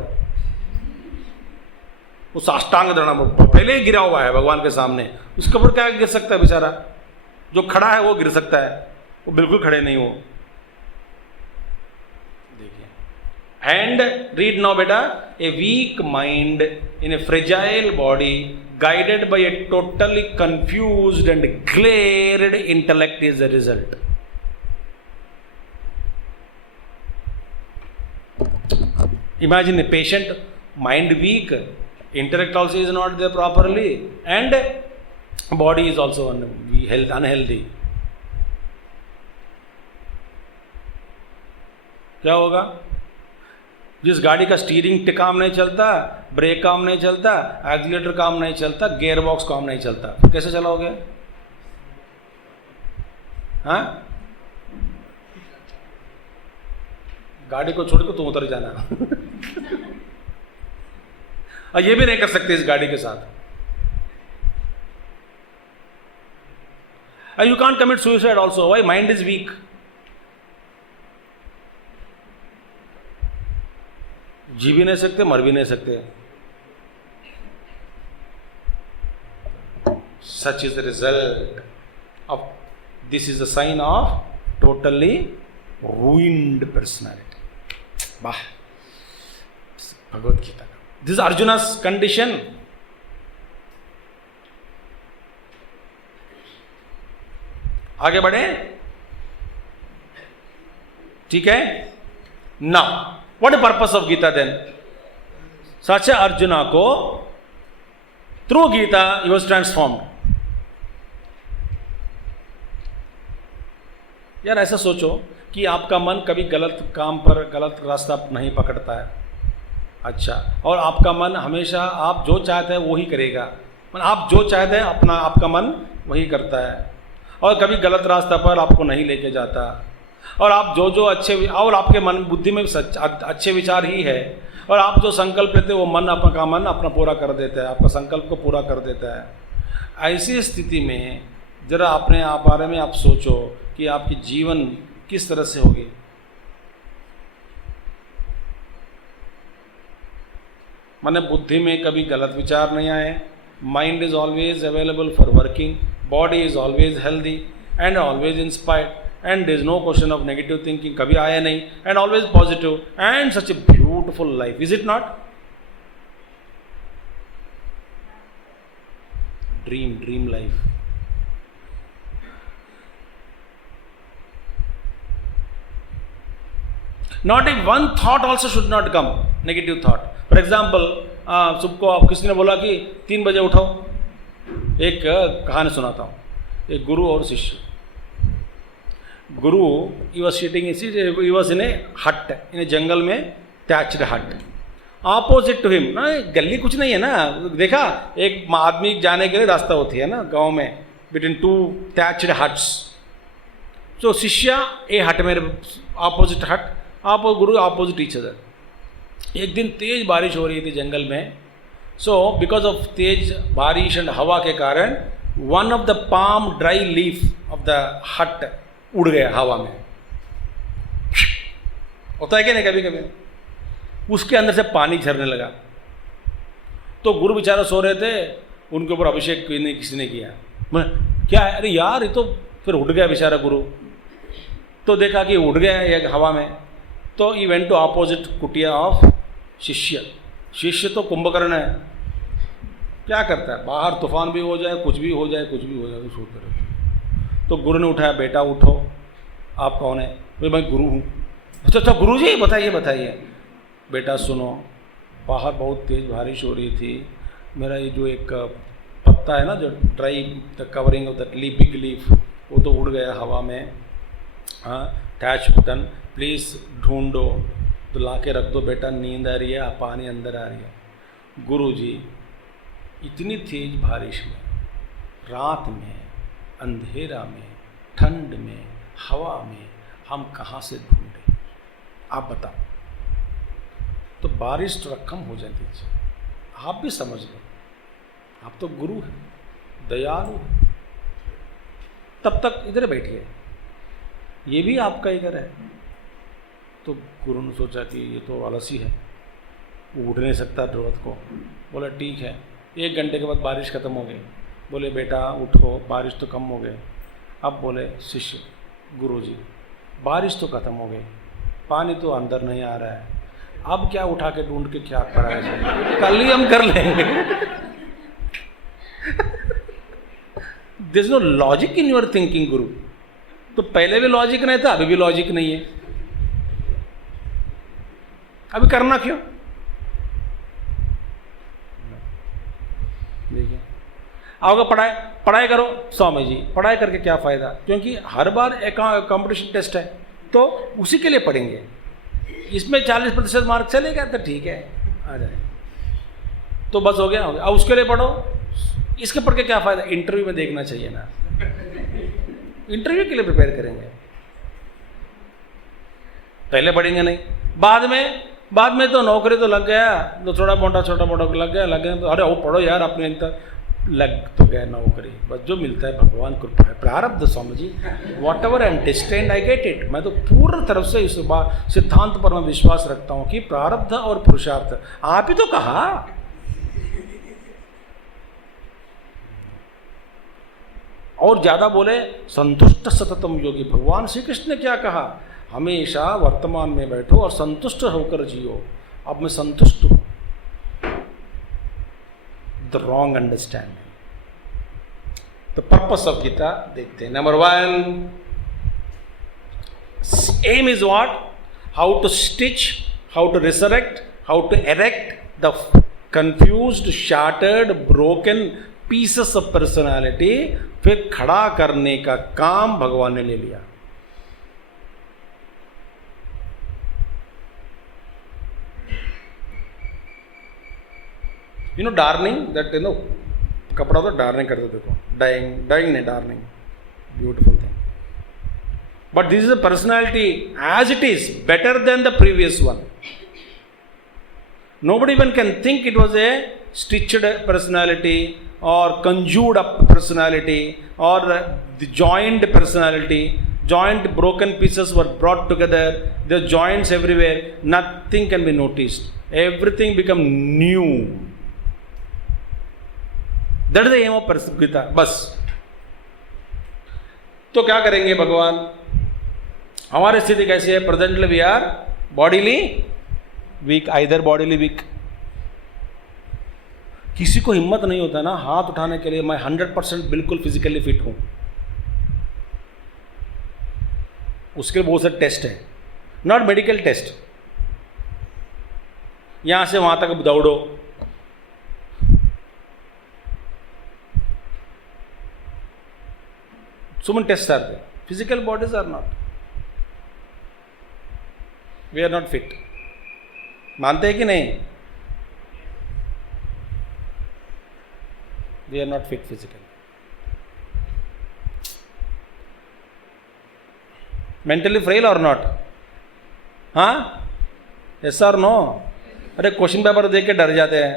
वो साष्टांग दंड पहले ही गिरा हुआ है भगवान के सामने. उसके ऊपर क्या गिर सकता है बेचारा? जो खड़ा है वो गिर सकता है, वो बिल्कुल खड़े नहीं हो. देखिए, एंड रीड नाउ बेटा. A weak mind in a fragile body guided by a totally confused and glared intellect is the result. Imagine a patient, mind weak, intellect also is not there properly, and body is also unhealthy. क्या होगा? जिस गाड़ी का steering काम नहीं चलता, break काम नहीं चलता, एक्सीलरेटर काम नहीं चलता, गियर बॉक्स काम नहीं चलता, कैसे चलाओगे? हाँ, गाड़ी को छोड़ के तुम उतर जाना। और ये भी नहीं कर सकते इस गाड़ी के साथ। You can't commit suicide also, why? Mind is weak. जी भी नहीं सकते, मर भी नहीं सकते। Such is the result of this, is the sign of totally ruined personality. वाह, भगवत गीता। This Arjuna's condition. आगे बढ़े, ठीक है ना? What is purpose of Gita then? Such Arjuna को through Gita he was transformed. यार ऐसा सोचो कि आपका मन कभी गलत काम पर, गलत रास्ता नहीं पकड़ता है, अच्छा, और आपका मन हमेशा आप जो चाहते हैं वो ही करेगा, मतलब आप जो चाहते हैं अपना आपका मन वही करता है, और कभी गलत रास्ता पर आपको नहीं लेके जाता, और आप जो जो अच्छे, और आपके मन बुद्धि में अच्छे विचार ही है, और आप जो संकल्प लेते वो मन अपना पूरा कर देता है, आपका संकल्प को पूरा कर देता है। ऐसी स्थिति में जरा अपने आप बारे में आप सोचो कि आपकी जीवन किस तरह से होगी। माने बुद्धि में कभी गलत विचार नहीं आए, mind is always available for working, body is always healthy and always inspired, and there is no question of negative thinking, कभी आया नहीं, and always positive, and such a beautiful life, is it not? Dream life. Not if one thought also should not come, negative thought. For example, सबको आप किसी ने बोला कि 3 बजे उठो। एक कहानी सुनाता हूँ, एक गुरु और शिष्य। गुरु he was in a hut, in a जंगल में thatched hut. Opposite to him, ना गली कुछ नहीं है ना, देखा एक आदमी जाने के लिए रास्ता होती है ना गांव में, between 2 thatched huts. So शिष्य ए हट में, opposite hut, आप और गुरु opposite each other. एक दिन तेज बारिश हो रही थी जंगल में, so because of तेज बारिश एंड हवा के कारण one of the palm dry leaf of the hut उड़ गया हवा में। होता है क्या नहीं कभी कभी? उसके अंदर से पानी झरने लगा। तो गुरु बेचारा सो रहे थे, उनके ऊपर अभिषेक किसी ने किया। मैं क्या है, अरे यार ये तो फिर उड़ गया बेचारा गुरु। तो देखा कि उड़ गया है हवा में, तो ही वेंट टू ऑपोजिट कुटिया ऑफ शिष्य। शिष्य तो कुंभकर्ण है, क्या करता है, बाहर तूफान भी हो जाए, कुछ भी हो जाए, कुछ भी हो जाए, सोते रहते। तो गुरु ने उठाया, बेटा उठो, आप कौन है? मैं गुरु हूँ। अच्छा गुरु जी बताइए। बेटा सुनो, बाहर बहुत तेज बारिश हो रही थी, मेरा ये जो एक पत्ता है ना, जो dry the covering of the leaf, big leaf, वो तो उड़ गया हवा में। हाँ, टैच बटन प्लीज़ ढूंढो, तो ला के रख दो बेटा, नींद आ रही है, पानी अंदर आ रही है। गुरु जी इतनी तेज बारिश में, रात में, अंधेरा में, ठंड में, हवा में हम कहाँ से ढूंढें, आप बताओ। तो बारिश तो रकम हो जाती है, आप भी समझ लो, आप तो गुरु हैं, दयालु हैं। तब तक इधर बैठिए, ये भी आपका ही घर है। तो गुरु ने सोचा कि ये तो आलसी है, वो उठ नहीं सकता रात को। बोला ठीक है। 1 घंटे के बाद बारिश ख़त्म हो गई। बोले बेटा उठो, बारिश तो कम हो गई। अब बोले शिष्य, गुरुजी बारिश तो ख़त्म हो गई, पानी तो अंदर नहीं आ रहा है, अब क्या उठा के ढूंढ के क्या कराया जाए, कल ही हम कर लेंगे। There is no logic in your thinking guru. तो पहले भी लॉजिक नहीं था, अभी भी लॉजिक नहीं है, अभी करना क्यों? देखिए आओगे पढ़ाई पढ़ाई करो, स्वामी जी पढ़ाई करके क्या फ़ायदा, क्योंकि हर बार एक कंपटीशन टेस्ट है तो उसी के लिए पढ़ेंगे, इसमें 40% मार्क चलेगा तो ठीक है आ जाए, तो बस हो गया अब उसके लिए पढ़ो, इसके पढ़ के क्या फ़ायदा, इंटरव्यू में देखना चाहिए ना, इंटरव्यू के लिए प्रिपेयर करेंगे, पहले पढ़ेंगे नहीं, बाद में तो नौकरी तो लग गया, तो छोटा मोटा लग गया तो अरे वो पढ़ो यार अपने लग तो गया नौकरी, बस जो मिलता है भगवान कृपा है, प्रारब्ध Swami ji, whatever I am destined I get it. मैं तो पूर्ण तरफ से इस सिद्धांत पर मैं विश्वास रखता हूं कि प्रारब्ध और पुरुषार्थ, आप ही तो कहा, और ज्यादा बोले संतुष्ट सततम योगी, भगवान श्री कृष्ण ने क्या कहा, हमेशा वर्तमान में बैठो और संतुष्ट होकर जियो। अब मैं संतुष्ट हूं, the wrong understanding. The purpose of Gita देखते हैं। Number 1, aim is what, how to stitch, how to resurrect, how to erect the confused, shattered, broken pieces of personality. फिर खड़ा करने का काम भगवान ने ले लिया। यू नो डार्निंग, दैट कपड़ा तो डार्निंग करते, देखो डाइंग नहीं, darning, beautiful thing, but this is a personality as it is, better than the previous one. Nobody even can think it was a stitched personality or conjured up personality or the joined personality. Joint broken pieces were brought together. There are joints everywhere. Nothing can be noticed. Everything become new. That is the aim of Gita. बस तो क्या करेंगे भगवान? हमारी स्थिति कैसी है? Presently we are bodily weak, either bodily weak. किसी को हिम्मत नहीं होता ना हाथ उठाने के लिए, मैं 100% बिल्कुल फिजिकली फिट हूं। उसके लिए बहुत सारे टेस्ट है, नॉट मेडिकल टेस्ट, यहां से वहां तक दौड़ो, so many tests are there. Physical bodies are not, we are not fit. मानते हैं कि नहीं? We are not fit physically. Mentally frail or not? हाँ? Yes or no? अरे क्वेश्चन पेपर देख के डर जाते हैं।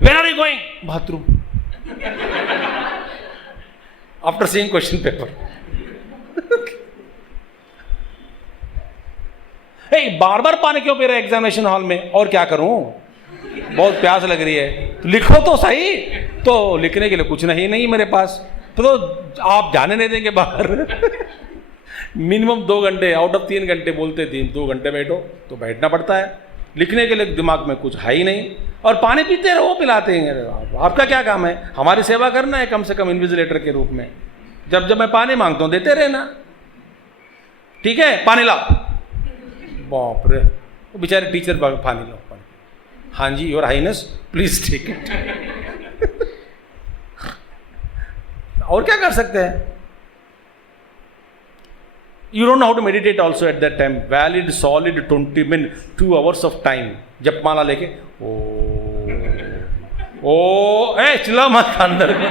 Where are you going? Bathroom. After seeing question paper. बार बार पानी क्यों पी रहे एग्जामिनेशन हॉल में? और क्या करूं, बहुत प्यास लग रही है, तो लिखो तो सही। तो लिखने के लिए कुछ नहीं मेरे पास, तो आप जाने नहीं देंगे बाहर। मिनिमम 2 घंटे, आउट ऑफ 3 घंटे बोलते थे 2 घंटे बैठो, तो बैठना पड़ता है। लिखने के लिए दिमाग में कुछ है ही नहीं, और पानी पीते रहो, पिलाते हैं। आपका क्या काम है? हमारी सेवा करना है कम से कम इन्विजिलेटर के रूप में। जब मैं पानी मांगता हूं देते रहना, ठीक है? पानी लाओ। बाप रे, वो बेचारे टीचर पानी लो, हाँ जी your highness please take it. और क्या कर सकते हैं? You don't know how to meditate also at that time. Valid solid 2 hours of time, जपमाला लेके ओ चिल्ला मत अंदर को।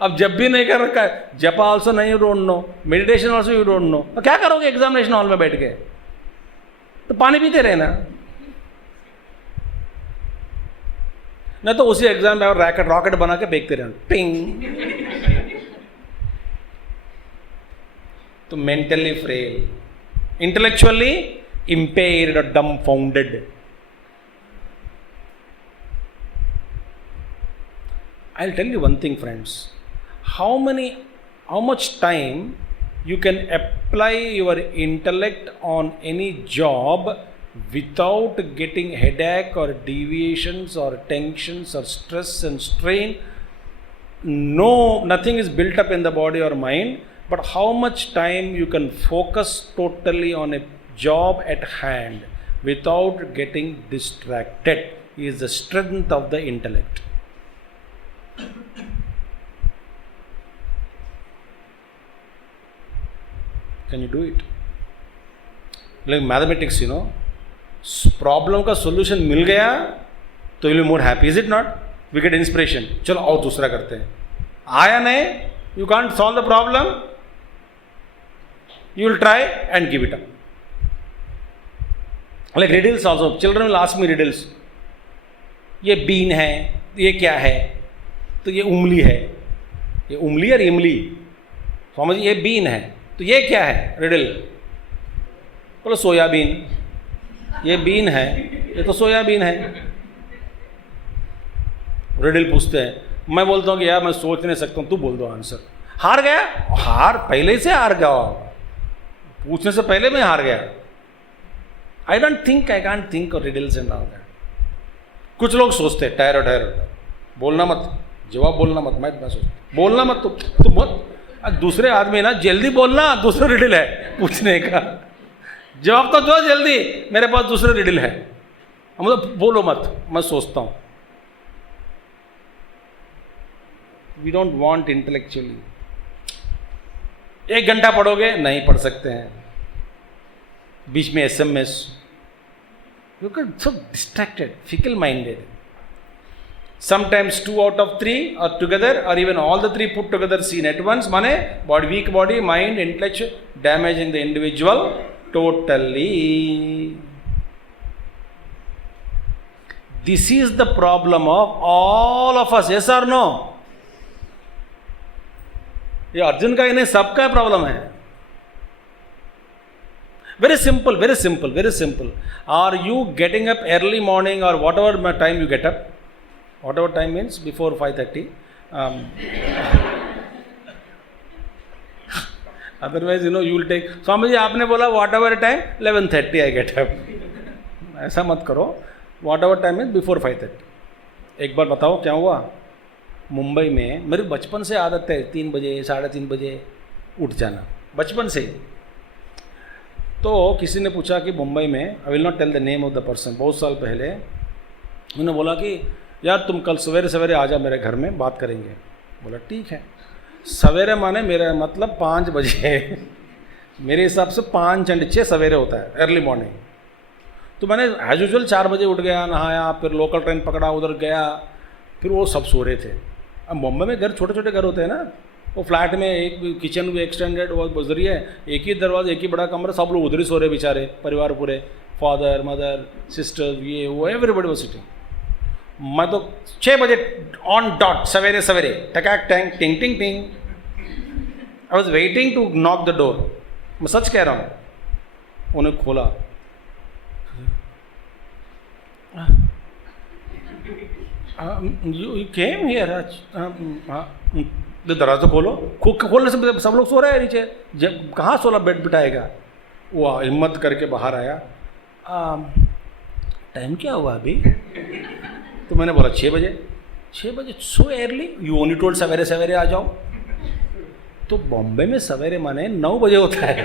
अब जब भी नहीं कर रखा है, जपा ऑल्सो नहीं, you don't no, meditation also you don't no, तो क्या करोगे एग्जामिनेशन हॉल में बैठ के? तो पानी पीते रहना, नहीं तो उसी एग्जाम में रॉकेट बना के फेंकते रहना, टिंग। तो mentally frail, intellectually impaired or dumbfounded. I'll tell you one thing, friends. How much time you can apply your intellect on any job without getting headache or deviations or tensions or stress and strain? No, nothing is built up in the body or mind, but how much time you can focus totally on a job at hand without getting distracted. is the strength of the intellect. Can you do it? Like mathematics, you know, problem का solution मिल गया तो you will be more happy, is it not? We get inspiration, चलो और दूसरा करते हैं. आया नहीं, you can't solve the problem, you will try and give it up. Like riddles also, children will ask me riddles. ये बीन है, ये क्या है? तो ये उंगली है. ये उंगली और इमली समझ, ये बीन है तो ये क्या है? रिडल. बोलो सोयाबीन. ये बीन है, ये तो सोयाबीन है. रिडल पूछते हैं, मैं बोलता हूँ कि यार मैं सोच नहीं सकता हूँ, तू बोल दो आंसर. हार गया. हार पहले से हार गया, पूछने से पहले मैं हार गया. I don't think, I can't think of riddles and all that. कुछ लोग सोचते हैं ठहरो ठहरो, बोलना मत, जवाब बोलना मत. मैं सोचता बोलना मत, तू बोल. दूसरे आदमी ना जल्दी बोलना, दूसरा रिडल है पूछने का. जवाब तो दो जल्दी, मेरे पास दूसरा रिडल है. मतलब बोलो मत, मैं सोचता हूं. We don't want intellectually. 1 घंटा पढ़ोगे? नहीं पढ़ सकते हैं. बीच में SMS, you can so distracted, fickle minded. Sometimes 2 out of 3 are together, or even all the 3 put together seen at once. माने body, weak body, mind, intellect, damaging the individual totally. This is the problem of all of us. Yes or no? ये अर्जुन का ही नहीं, सबका problem है. Very simple, very simple, very simple. Are you getting up early morning or whatever time you get up? Whatever time means before 5:30. Otherwise, you know, you will take. Swami ji आपने बोला whatever time 11:30 I get up. ऐसा मत करो. Whatever time means before 5:30. एक बार बताओ क्या हुआ. मुंबई में मेरी बचपन से आदत है 3 बजे 3:30 बजे उठ जाना, बचपन से. तो किसी ने पूछा कि मुंबई में, I will not tell the name of the person, बहुत साल पहले उन्होंने बोला कि यार तुम कल सवेरे सवेरे आ जा मेरे घर में, बात करेंगे. बोला ठीक है. सवेरे माने मेरा मतलब 5 बजे. मेरे हिसाब से 5 and 6 सवेरे होता है, अर्ली मॉर्निंग. तो मैंने एज यूजुअल 4 बजे उठ गया, नहाया, फिर लोकल ट्रेन पकड़ा, उधर गया. फिर वो सब सो रहे थे. अब मुंबई में घर छोटे छोटे घर होते हैं ना, वो फ्लैट में एक किचन भी एक्सटेंडेड, वो गुजरी है, एक ही दरवाजा, एक ही बड़ा कमरा, सब लोग उधर ही सो रहे बेचारे, परिवार पूरे, फादर मदर सिस्टर, ये वो, एवरीबडी वाज सिटिंग. मैं तो 6 बजे ऑन डॉट, सवेरे सवेरे, टकैक Tang ting ting ting. I was waiting to knock the door. मैं सच कह रहा हूँ. उन्हें खोला. You came here. दरवाजा खोलो. खोलने से सब लोग सो रहे हैं नीचे. जब कहाँ सोला बेड बिठाएगा. वो हिम्मत करके बाहर आया. टाइम क्या हुआ अभी? तो मैंने बोला 6 बजे. 6 बजे so early, you only told सवेरे सवेरे आ जाओ. तो बॉम्बे में सवेरे माने 9 बजे होता है.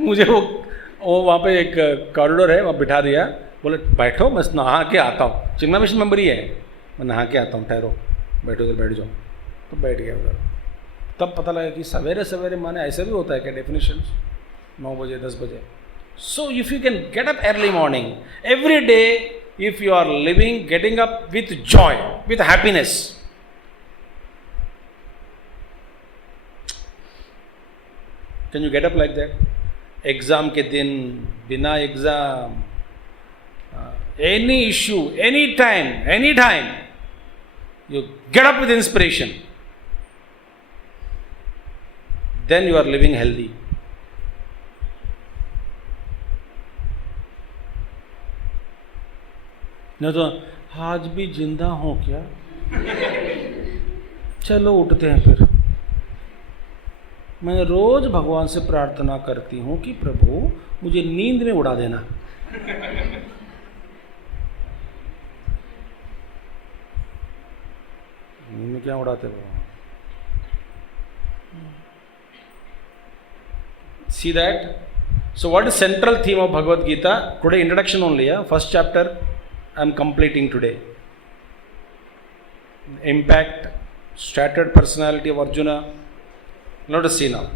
मुझे वो वहाँ पे एक कॉरिडोर है, वहाँ बिठा दिया. बोले बैठो, मैं नहा के आता हूँ. चिंगमा मिशन मेंबर ही है, मैं नहा के आता हूँ, ठहरो, बैठो उधर बैठ जाओ. तो बैठ गया उधर. तब पता लगा कि सवेरे सवेरे माने ऐसा भी होता है क्या डेफिनेशन. 9 बजे 10 बजे. So if you can get up early morning, every day, if you are living, getting up with joy, with happiness. Can you get up like that? Exam के दिन, बिना exam, any issue, anytime, you get up with inspiration. Then you are living healthy. नहीं तो आज भी जिंदा हो क्या? चलो उठते हैं फिर. मैं रोज भगवान से प्रार्थना करती हूँ कि प्रभु मुझे नींद में उड़ा देना. नींद में क्या उड़ाते भगवान? See that So what is central theme of Bhagavad Gita? Today introduction only, first chapter I am completing today. Impact, shattered personality of Arjuna. Let us see now.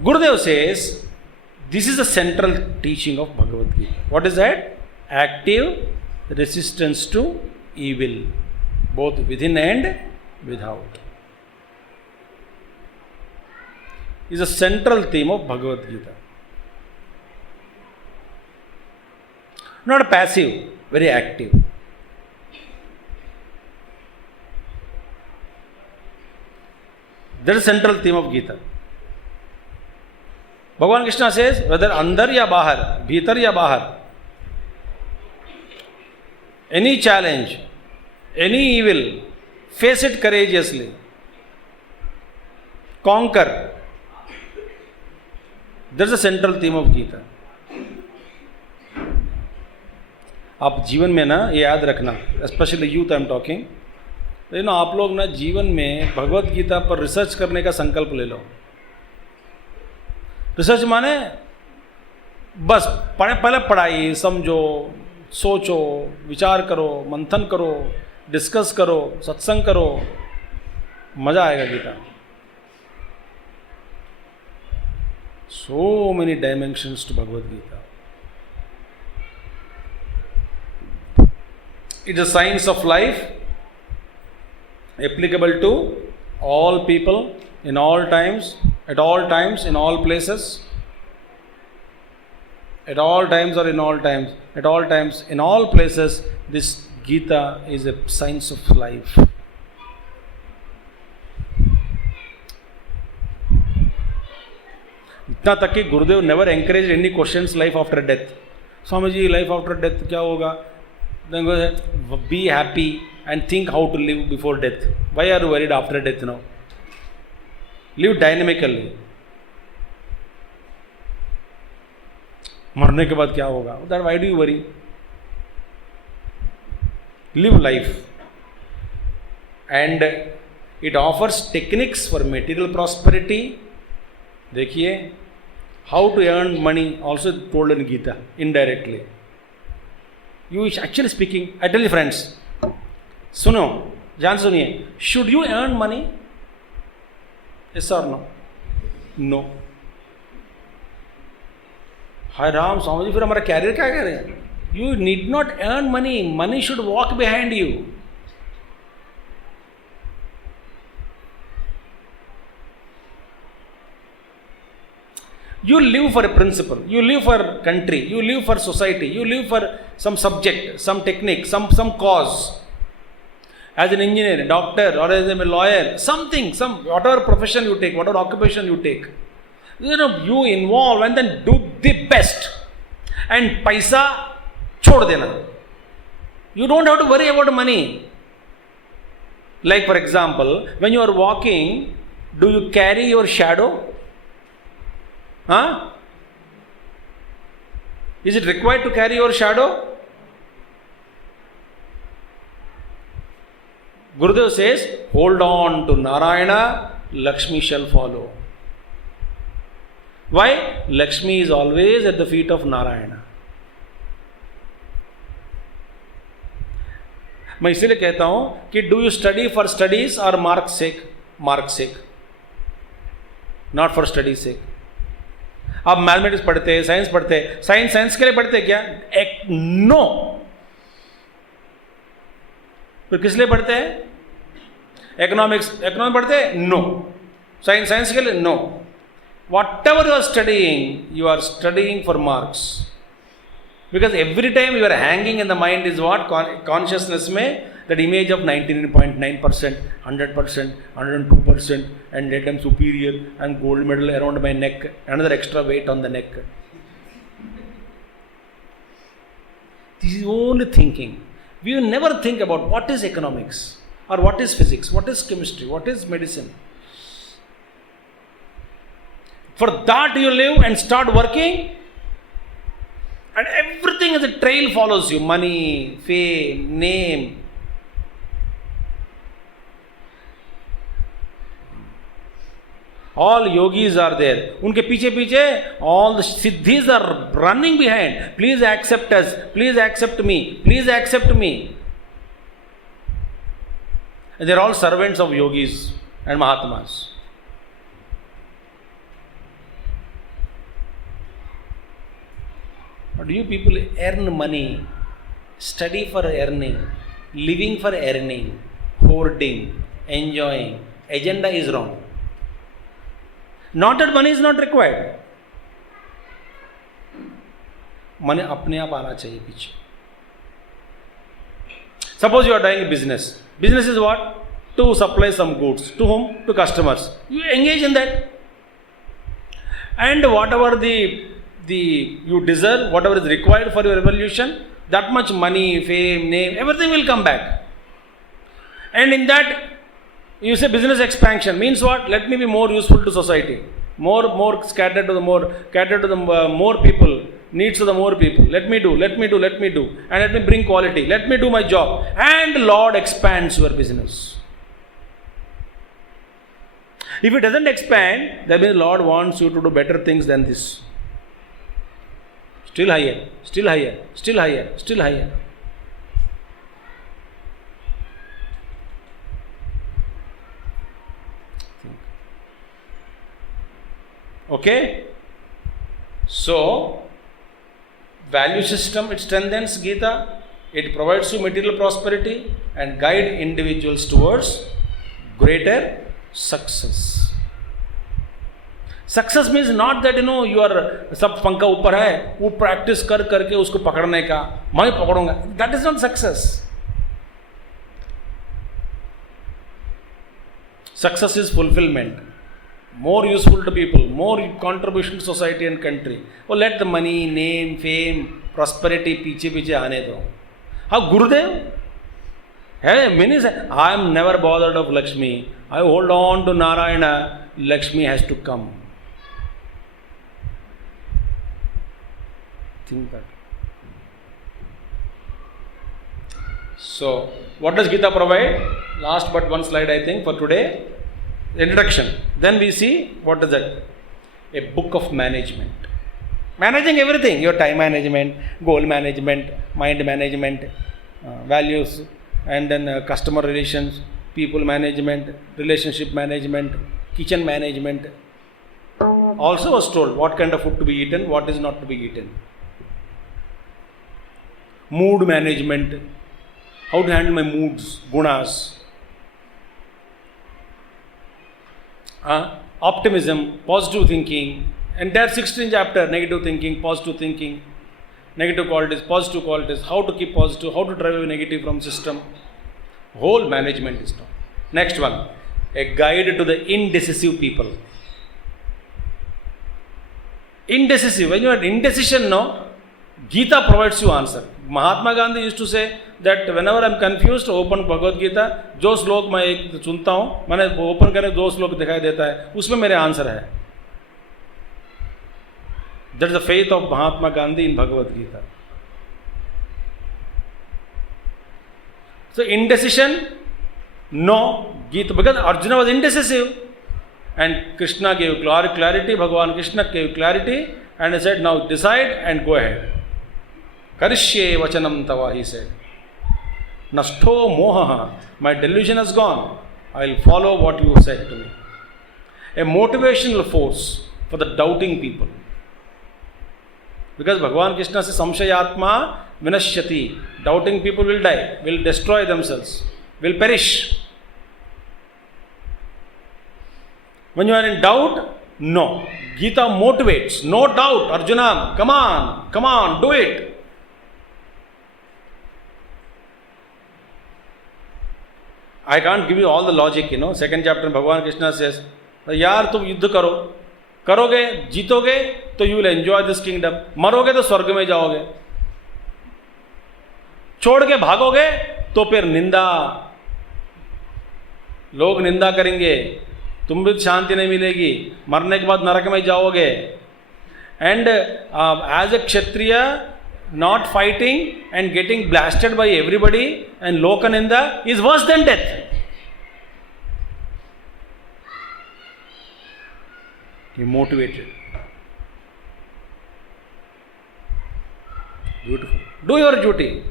Gurudev says, this is the central teaching of Bhagavad Gita. What is that? Active resistance to evil, both within and without. Is a central theme of Bhagavad Gita. Not passive, very active. That is central theme of Gita. Bhagavan Krishna says, whether andar ya bahar, bhitar ya bahar, any challenge, any evil, face it courageously, conquer. That's the central theme of Gita. आप जीवन में ना ये याद रखना, specially youth I am talking, आप लोग ना जीवन में भगवत गीता पर रिसर्च करने का संकल्प ले लो. रिसर्च माने बस पहले पढ़ाई, समझो, सोचो, विचार करो, मंथन करो, डिस्कस करो, सत्संग करो, मजा आएगा Gita. So many dimensions to Bhagavad Gita. It is a science of life applicable to all people in all times, at all times, in all places, at all times or in all times, at all times, in all places. This Gita is a science of life. इतना तक कि Gurudev never encourage any questions life after death. Swami ji life after death क्या होगा? Be happy and think how to live before death. Why are you worried after death now? Live dynamically. मरने के बाद क्या होगा? That why do you worry? Live life. And it offers techniques for material prosperity. देखिए, how to earn money also told in Gita indirectly. You actually speaking, I tell you friends, सुनो, ध्यान सुनिए. Should you earn money? Yes और no? No. हाय राम, स्वामी जी फिर हमारा career क्या कह रहे हैं? You need not earn money. Money should walk behind you. You live for a principle, you live for country, you live for society, you live for some subject, some technique, some cause. As an engineer, doctor, or as a lawyer, something, whatever profession you take, whatever occupation you take, you involve and then do the best. And paisa chhod dena. You don't have to worry about money. Like for example, when you are walking, do you carry your shadow? Huh? Is it required to carry your shadow? Gurudev says, hold on to Narayana, Lakshmi shall follow. Why? Lakshmi is always at the feet of Narayana. मैं इसीलिए कहता हूं कि do you study for studies और mark sake? Mark sake, not for study sake. आप mathematics पढ़ते हैं, science पढ़ते हैं, साइंस के लिए पढ़ते हैं क्या? नो. फिर किस लिए पढ़ते हैं? इकोनॉमिक्स पढ़ते हैं? नो. साइंस के लिए? No. Whatever you are studying for marks. Because every time you are hanging in the mind is what? Consciousness में that image of 99.9%, 100%, 102%, and that I'm superior, and gold medal around my neck, another extra weight on the neck. This is only thinking. We will never think about what is economics, or what is physics, what is chemistry, what is medicine. For that you live and start working, and everything as a trail follows you. Money, fame, name. All yogis are there. उनके पीछे पीछे all the siddhis are running behind. Please accept us. Please accept me. Please accept me. And they are all servants of yogis and Mahatmas. But you people earn money, study for earning, living for earning, hoarding, enjoying. Agenda is wrong. Not that money is not required. Money अपने आप आना चाहिए पीछे. Suppose you are doing a business. Business is what? To supply some goods. To whom? To customers. You engage in that. And whatever you deserve, whatever is required for your evolution, that much money, fame, name, everything will come back. And in that, you say business expansion means what? Let me be more useful to society. More cater to the more people, needs of the more people. Let me do. And let me bring quality. Let me do my job. And Lord expands your business. If it doesn't expand, that means Lord wants you to do better things than this. Still higher. Okay? So, value system, it strengthens Gita, it provides you material prosperity and guide individuals towards greater success. Success means not that you are सब पंखा ऊपर है, वो practice करके उसको पकड़ने का, मैं पकड़ूंगा. That is not success. Success is fulfillment. More useful to people, more contribution to society and country. Oh, let the money, name, fame, prosperity पीछे आने दो. How Gurudev? Hey, many say, I am never bothered of Lakshmi. I hold on to Narayana. Lakshmi has to come. Think that. So, what does Gita provide? Last but one slide, I think, for today. Introduction. Then we see what is that? A book of management. Managing everything. Your time management, goal management, mind management, values, and then customer relations, people management, relationship management, kitchen management. Also was told what kind of food to be eaten, what is not to be eaten. Mood management. How to handle my moods, gunas. Optimism, positive thinking, entire 16th chapter, negative thinking, positive thinking, negative qualities, positive qualities, how to keep positive, how to drive away negative from system. Whole management is taught. Next one, a guide to the indecisive people. Indecisive, when you are indecision, no, Gita provides you answer. Mahatma Gandhi used to say that whenever I am confused, open Bhagavad Gita, जो श्लोक मैं एक सुनता हूँ, मैंने open करे 2 श्लोक दिखाई देता है, उसमें मेरे आंसर है. That is the faith of Mahatma Gandhi in Bhagavad Gita. So indecision, no, Gita, because Arjuna was indecisive, and Krishna gave clarity, Bhagavan Krishna gave clarity, and he said, now decide and go ahead. Karishye vachanam tava, he said. Nashto mohaha, my delusion has gone. I will follow what you said to me. A motivational force for the doubting people. Because Bhagavan Krishna says, Samshayatma vinashyati. Doubting people will die, will destroy themselves, will perish. When you are in doubt, no. Gita motivates, no doubt. Arjuna, come on, do it. I can't give you all the logic, Second chapter, Bhagavan Krishna says, यार तुम युद्ध करो, करोगे, जीतोगे, तो you will enjoy this kingdom. मरोगे तो स्वर्ग में जाओगे. छोड़ के भागोगे, तो फिर निंदा. लोग निंदा करेंगे, तुम भी शांति नहीं मिलेगी, मरने के बाद नरक में जाओगे. And as a Kshatriya, not fighting and getting blasted by everybody and Lokaninda is worse than death. He motivated. Beautiful. Do your duty.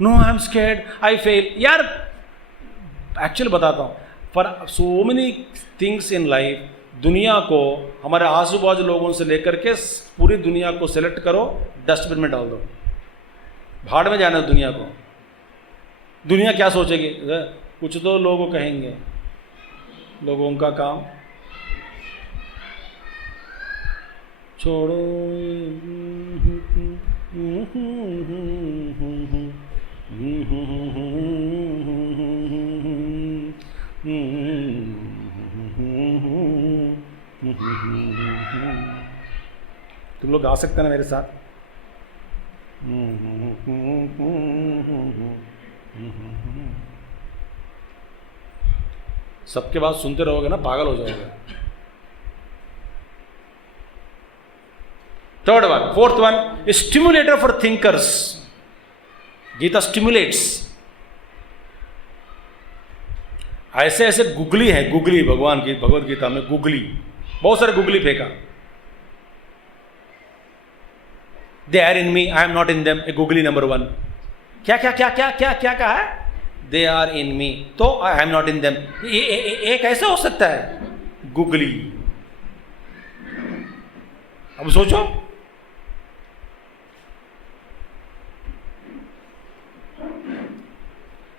No, I am scared. I fail. यार एक्चुअली बताता हूँ, for so many things in life, दुनिया को हमारे आजू बाजू लोगों से लेकर के पूरी दुनिया को सेलेक्ट करो, डस्टबिन में डाल दो, भाड़ में जाना दुनिया को। दुनिया क्या सोचेगी? कुछ तो लोग कहेंगे, लोगों का काम छोड़ो। तुम लोग गा सकते ना मेरे साथ? सबके बात सुनते रहोगे ना, पागल हो जाओगे। Third one, fourth one, stimulator for thinkers. Gita stimulates. ऐसे ऐसे गुगली है, गुगली भगवान की भगवत गीता में गुगली, बहुत सारे गुगली फेंका। They are in me, I am not in them, a googly number 1। क्या क्या क्या क्या क्या क्या कहा है? दे आर इन मी, तो I am not in them. ये कैसे हो सकता है? गुगली। अब सोचो,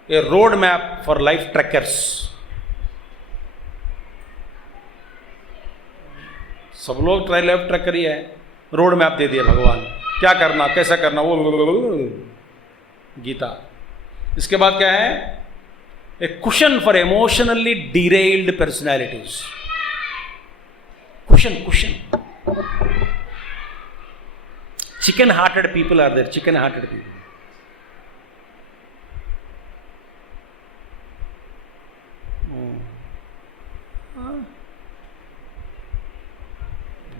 a road map for life trackers. सब लोग ट्राई लाइफ ट्रैकर ही है, रोड मैप दे दिया भगवान, क्या करना, कैसा करना, वो गीता। इसके बाद क्या है? A cushion for emotionally derailed personalities. Cushion, cushion. Chicken hearted people are there, chicken hearted people.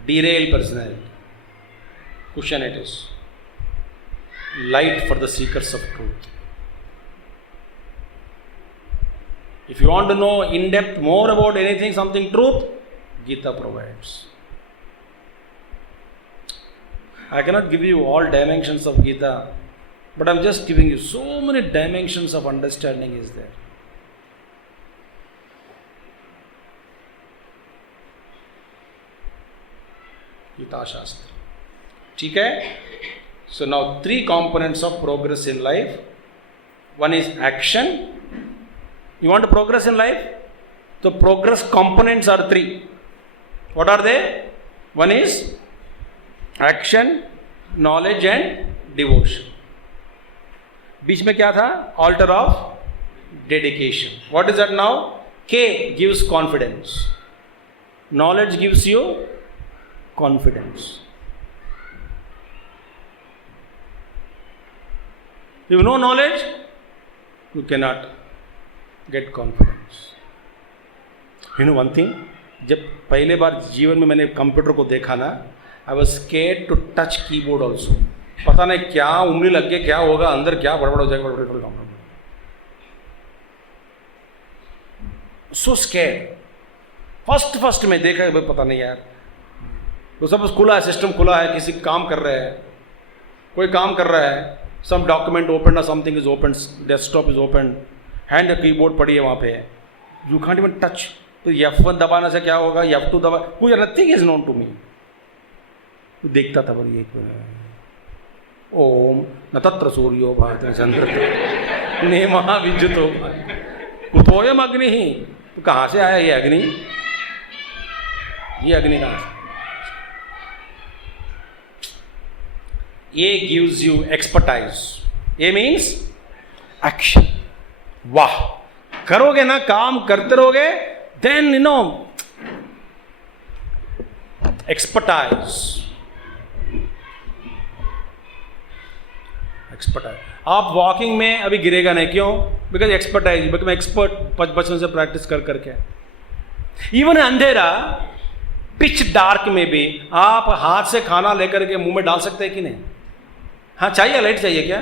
Derail personality. Cushion it is. Light for the seekers of truth. If you want to know in depth more about anything, something truth, Gita provides. I cannot give you all dimensions of Gita, but I'm just giving you so many dimensions of understanding is there. Gita शास्त्र, ठीक है? So now 3 components of progress in life. One is action. You want to progress in life? So progress components are 3. What are they? One is action, knowledge and devotion. बीच में क्या था? Altar of dedication. What is that now? K gives confidence. Knowledge gives you confidence. If you know knowledge, you cannot get confidence. You know one thing, जब पहले बार जीवन में मैंने computer को देखा ना, I was scared to touch keyboard also. पता नहीं क्या उंगली लग के क्या होगा, अंदर क्या बड़बड़ हो जाएगा, बड़बड़। So scared. फर्स्ट में देखा, पता नहीं यार, तो सब खुला है, सिस्टम खुला है, किसी काम कर रहे हैं, कोई काम कर रहा है, सम डॉक्यूमेंट ओपन और something is open, desktop is open, hand keyboard पड़ी है वहाँ पे, यू कांट इवन टच। तो F1 दबाने से क्या होगा, F2 दबा, कोई nothing is known to me. देखता था बड़ी एक, ओम न तत्र सूर्यो भाति चंद्र नेमा विद्युतो कुतोयम अग्नि ही। तो कहाँ से आया ये अग्नि? ये अग्नि कहाँ से? A gives you expertise. A means action. वाह, करोगे ना, काम करते रहोगे, then you know expertise. आप वॉकिंग में अभी गिरेगा नहीं, क्यों? बिकॉज एक्सपर्टाइज, बिकॉज एक्सपर्ट बचपन से प्रैक्टिस कर करके। इवन अंधेरा, पिच डार्क में भी आप हाथ से खाना लेकर के मुंह में डाल सकते हैं कि नहीं? हाँ, चाहिए, लाइट चाहिए क्या?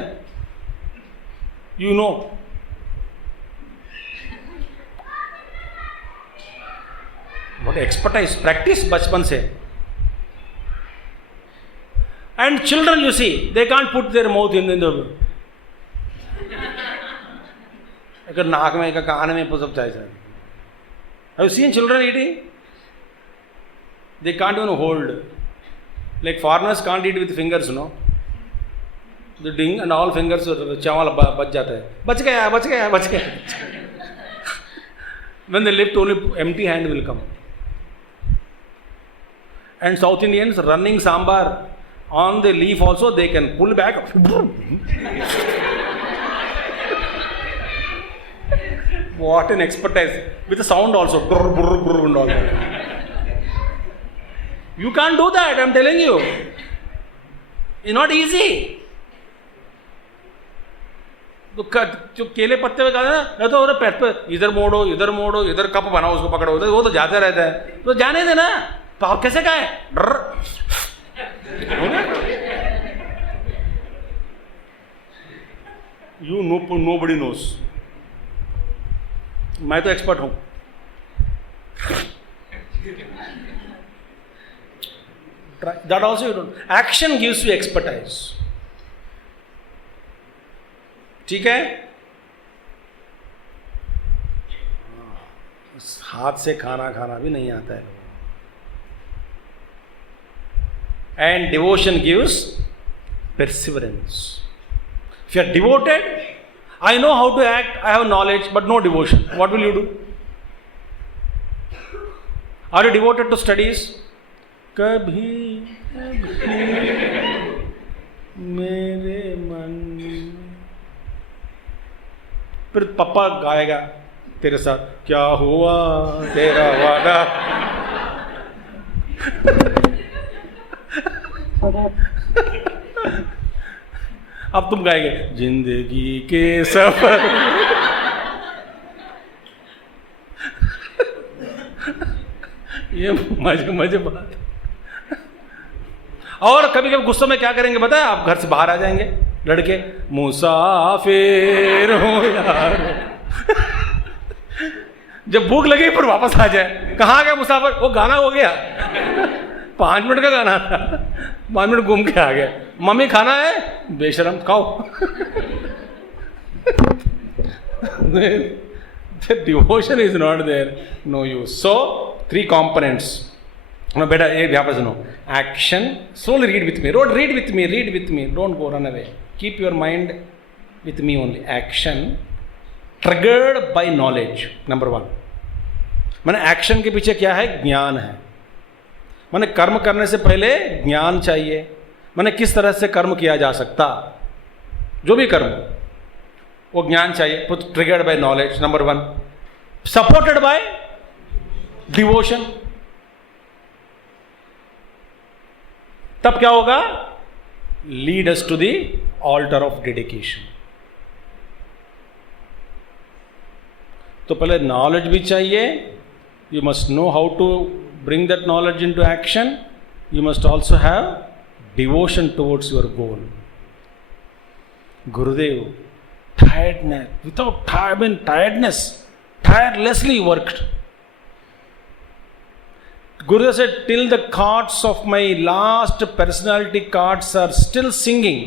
You know, what expertise, practice बचपन से. And children you see they can't put their mouth in the, अगर नाक में का कान में सब चाहिए. Have you seen children eating? They can't even hold, like foreigners can't eat with fingers, no, the ding and all fingers चावल बच जाता है. बच गया बच गया बच गया. When they lift, only empty hand will come. And South Indians running sambar on the leaf also, they can pull back. What an expertise, with the sound also. And all that. You can't do that, I'm telling you. It's not easy. जो केले पत्ते में कहते हैं ना, तो पैर पे इधर मोड़ो इधर कप बनाओ उसको पकड़ो, वो तो जाते रहता है, तो जाने देना. तो आप कैसे खाए? You nobody nose. मैं तो एक्सपर्ट हूं. That also you don't. Action gives you expertise. ठीक है? हाथ से खाना भी नहीं आता है. And devotion gives perseverance. If you are devoted, I know how to act, I have knowledge, but no devotion. What will you do? Are you devoted to studies? कभी मेरे मन. फिर पप्पा गाएगा तेरे साथ, क्या हुआ तेरा वादा. अब तुम गाएंगे जिंदगी के सफर. ये मजे बात. और कभी कभी गुस्से में क्या करेंगे बताए? आप घर से बाहर आ जाएंगे लड़के, मुसाफिर हो यार. जब भूख लगी फिर वापस आ जाए. कहाँ गया मुसाफिर? वो गाना हो गया, 5 मिनट का गाना था, 5 मिनट घूम के आ गया. मम्मी खाना है? बेशरम खाओ. The devotion is not there, no use. So 3 components. No, बेटा ये यहाँ पर सुनो. Action. Slowly read with me. Read with me. Don't go, run away. Keep your mind with me only. Action triggered by knowledge. Number 1. माने action के पीछे क्या है? ज्ञान है. माने कर्म करने से पहले ज्ञान चाहिए. माने किस तरह से कर्म किया जा सकता, जो भी कर्म, वो ज्ञान चाहिए. Triggered by knowledge. Number 1. Supported by devotion. तब क्या होगा? Lead us to the altar of dedication. तो पहले नॉलेज भी चाहिए. You must know how to bring that knowledge into action. You must also have devotion towards your goal. Gurudev, tiredness, tiredness, tirelessly worked. Gurudev said, till the chords of my last personality chords are still singing,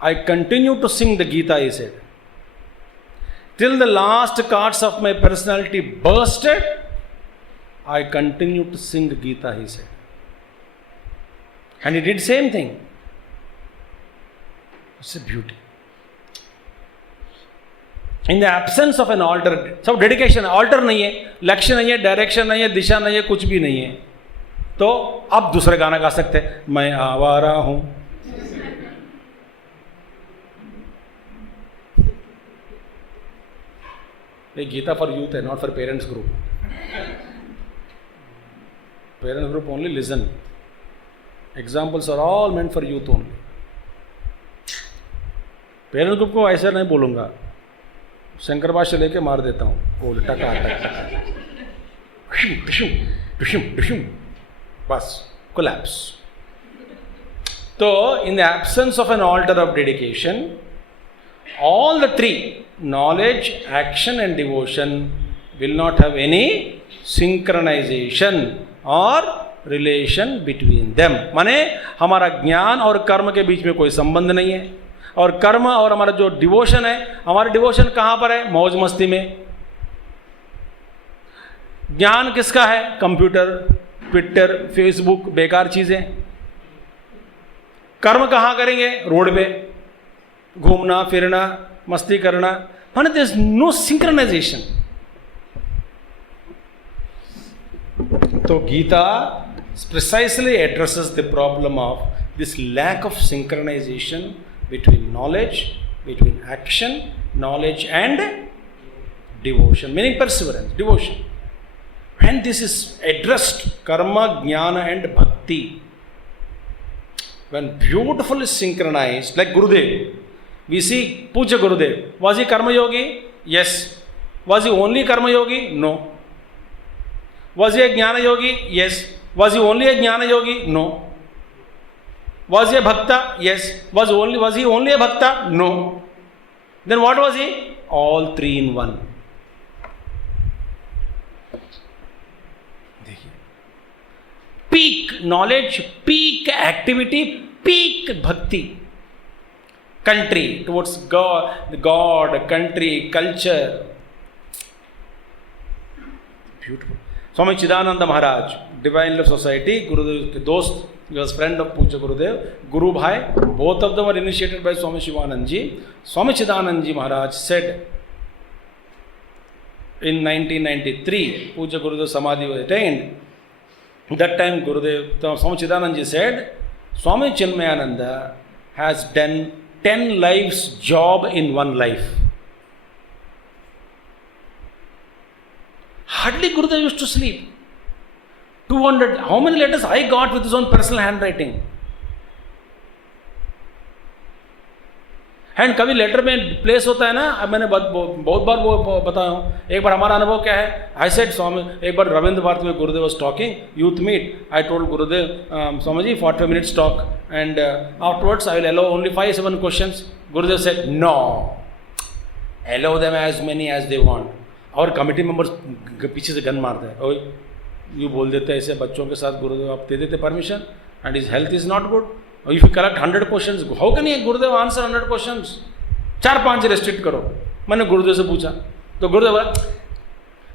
I continue to sing the Gita, he said. Till the last chords of my personality bursted, I continue to sing Gita, he said. And he did same thing. It's a beauty. In the absence of an altar, सब dedication, alter नहीं है, लक्ष्य नहीं है, direction नहीं है, दिशा नहीं है, कुछ भी नहीं है, तो अब दूसरा गाना गा सकते हैं, मैं आवारा हूं. ये गीता फॉर यूथ है, not for parents group. Parents group only listen. Examples are all meant for youth only. Parents group को ऐसा नहीं बोलूँगा, शंकर भाष्य लेके मार देता हूँ, वो टका बस collapse. तो in the absence of an altar of dedication, all the 3, knowledge, action and devotion, will not have any synchronization or relation between them. माने हमारा ज्ञान और कर्म के बीच में कोई संबंध नहीं है, और कर्म और हमारा जो डिवोशन है, हमारा डिवोशन कहाँ पर है? मौज मस्ती में। ज्ञान किसका है? कंप्यूटर, ट्विटर, फेसबुक, बेकार चीजें। कर्म कहाँ करेंगे? रोड पे घूमना फिरना, मस्ती करना। माने देयर इज नो सिंक्रोनाइजेशन। तो Gita precisely addresses the problem of this lack of synchronization between knowledge, between action, knowledge and devotion, meaning perseverance, devotion. When this is addressed, karma, jnana and bhakti, when beautifully synchronized, like Gurudev, we see Puja Gurudev. Was he karma yogi? Yes. Was he only karma yogi? No. Was he a jnana yogi? Yes. Was he only a jnana yogi? No. Was he a bhakta? Yes. Was he only a bhakta? No. Then what was he? All three in one. Peak knowledge, peak activity, peak bhakti. Country towards God, country, culture. Beautiful. Swami Chidananda Maharaj, Divine Love Society, Gurudev ke dost, he was friend of Puja Gurudev, Guru Bhai, both of them were initiated by Swami Shivanand Ji. Swami Chidananda Ji Maharaj said in 1993, Puja Gurudev Samadhi was attained. That time Swami Chidananda Ji said, Swami Chinmayananda has done 10 lives job in one life. Hardly Gurudev used to sleep. 200, how many letters I got with his own personal handwriting. And कभी letter में place होता है ना, अब मैंने बहुत बार वो बताया हूँ। एक बार हमारा अनुभव क्या है, आई सेड स्वामी, एक बार रविंद्र भारती में Gurudev was talking, youth meet, I told Gurudev, Swami ji 45 minutes talk and afterwards I will allow only 5-7 questions. Gurudev said no, allow them as many as they want. और कमेटी मेंबर्स पीछे से गन मारते हैं, ओए यू बोल देते हैं ऐसे बच्चों के साथ, गुरुदेव आप दे देते permission, and his health is not good. If you collect 100 questions, how can you Gurudev answer 100 questions? 4-5 restrict करो। मैंने गुरुदेव से पूछा तो गुरुदेव बोला,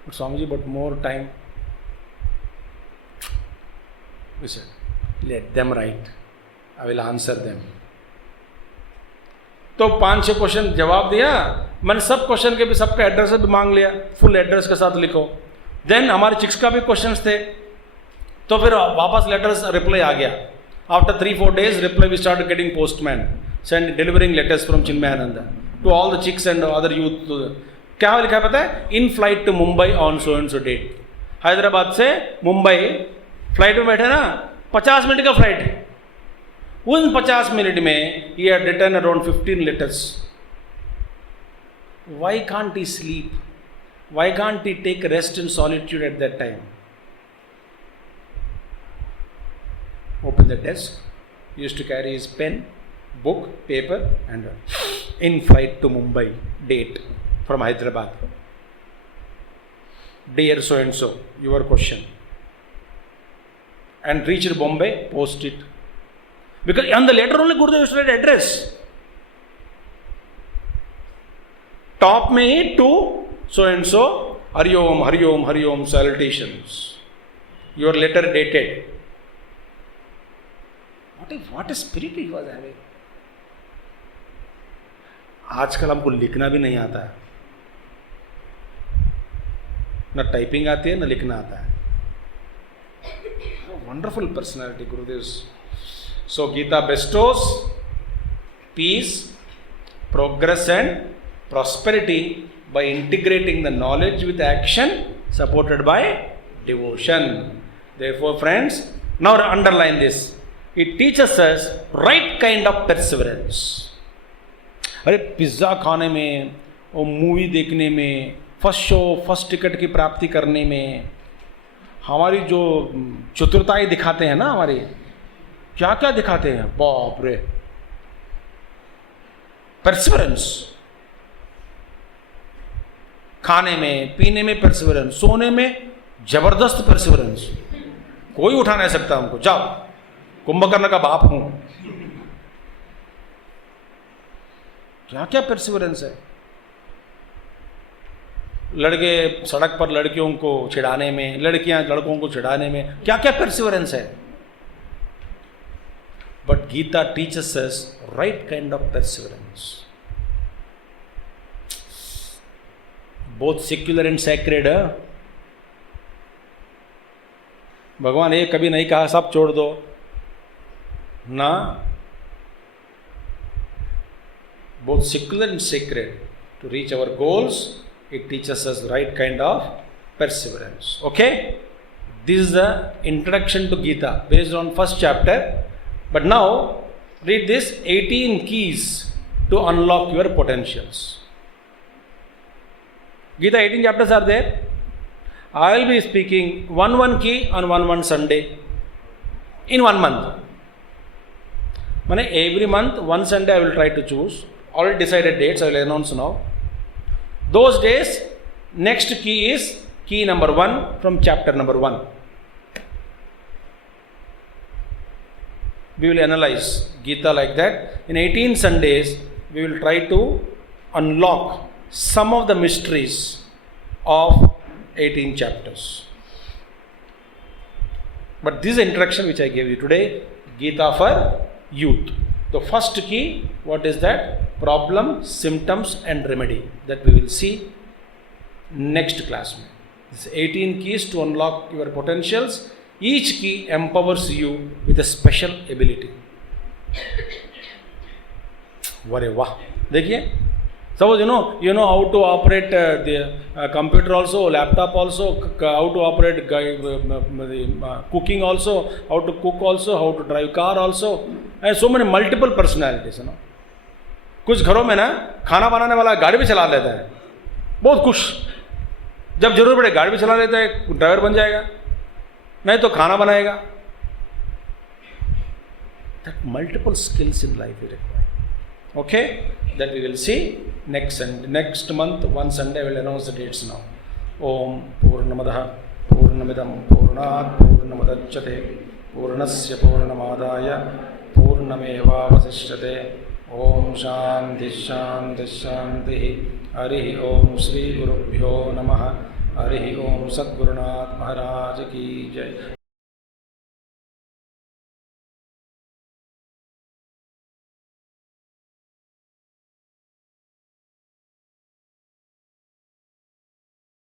but Swami ji but more time. Let them write, I will answer them. तो 5-6 क्वेश्चन जवाब दिया मैंने, सब क्वेश्चन के भी सबका एड्रेस भी मांग लिया, फुल एड्रेस के साथ लिखो। देन हमारे चिक्स का भी क्वेश्चंस थे, तो फिर वापस लेटर्स रिप्लाई आ गया। After 3-4 days, reply we started getting postman, delivering letters from Chinmayananda to all the chicks and other youth. क्या लिखा है पता है? In flight to Mumbai on so and so date. Hyderabad से मुंबई फ्लाइट में बैठे ना, 50 मिनट का फ्लाइट है। उन 50 मिनट में he had written around 15 letters. Why can't he sleep? Why can't he take rest in solitude at that time? Open the desk, he used to carry his pen, book, paper, and in flight to Mumbai, date from Hyderabad. Dear so and so, your question. And reached Bombay, post it. Because on the letter only Gurudev used to write address. Top में to so and so, Hari Om, Hari Om, Hari Om, salutations. Your letter dated. What a spirit he was having. आजकल हमको लिखना भी नहीं आता है, ना typing आती है ना लिखना आता है। Wonderful personality Gurudev. So Gita bestows peace, progress and prosperity by integrating the knowledge with action supported by devotion. Therefore friends, now underline this. It teaches us right kind of perseverance. अरे pizza खाने में और movie देखने में, first show first ticket की प्राप्ति करने में, हमारी जो चतुरताएं दिखाते हैं ना, हमारी क्या क्या दिखाते हैं, बाप रे। परसिवरेंस, खाने में पीने में परसिवरेंस, सोने में जबरदस्त परसिवरेंस, कोई उठा नहीं सकता हमको, जाओ कुंभकर्ण का बाप हूं। क्या क्या परसिवरेंस है। लड़के सड़क पर लड़कियों को छिड़ाने में, लड़कियां लड़कों को छिड़ाने में, क्या क्या परसिवरेंस है। But Gita teaches us right kind of perseverance, both secular and sacred. भगवान ये कभी नहीं कहा सब छोड़ दो ना, both secular and sacred. To reach our goals, it teaches us right kind of perseverance. Okay, this is the introduction to Gita based on first chapter. But now read this 18 keys to unlock your potentials. Gita 18 chapters are there. I will be speaking one key on one Sunday in 1 month. Mane every month one Sunday I will try to choose. Already decided dates, I will announce now. Those days, next key is key number 1 from chapter number 1. We will analyze Gita like that. In 18 Sundays, we will try to unlock some of the mysteries of 18 chapters. But this introduction which I gave you today, Gita for youth. The first key, what is that? Problem, symptoms and remedy, that we will see next class. This 18 keys to unlock your potentials. Each key empowers you with a special ability. Ware wah, देखिए, suppose you know how to operate the computer also, laptop also, how to operate cooking also, how to cook also, how to drive car also, and so many multiple personalities, कुछ घरों में ना खाना बनाने वाला गाड़ी भी चला लेता है, बहुत खुश, जब जरूर पड़े गाड़ी भी चला लेता है, ड्राइवर बन जाएगा, नहीं तो खाना बनाएगा. That multiple skills in life we require. Okay, that we will see next month. One Sunday I will announce the dates now. Om Purnamadah Purnamidam Purnat Purnamadachyate Purnasya Purnamadaya Purnamevavasishyate. Om Shanti Shanti Shanti. Harihi Om Shri Gurubhyo Namaha. Harihi Om Sadgurunath Maharaj Ki Jai.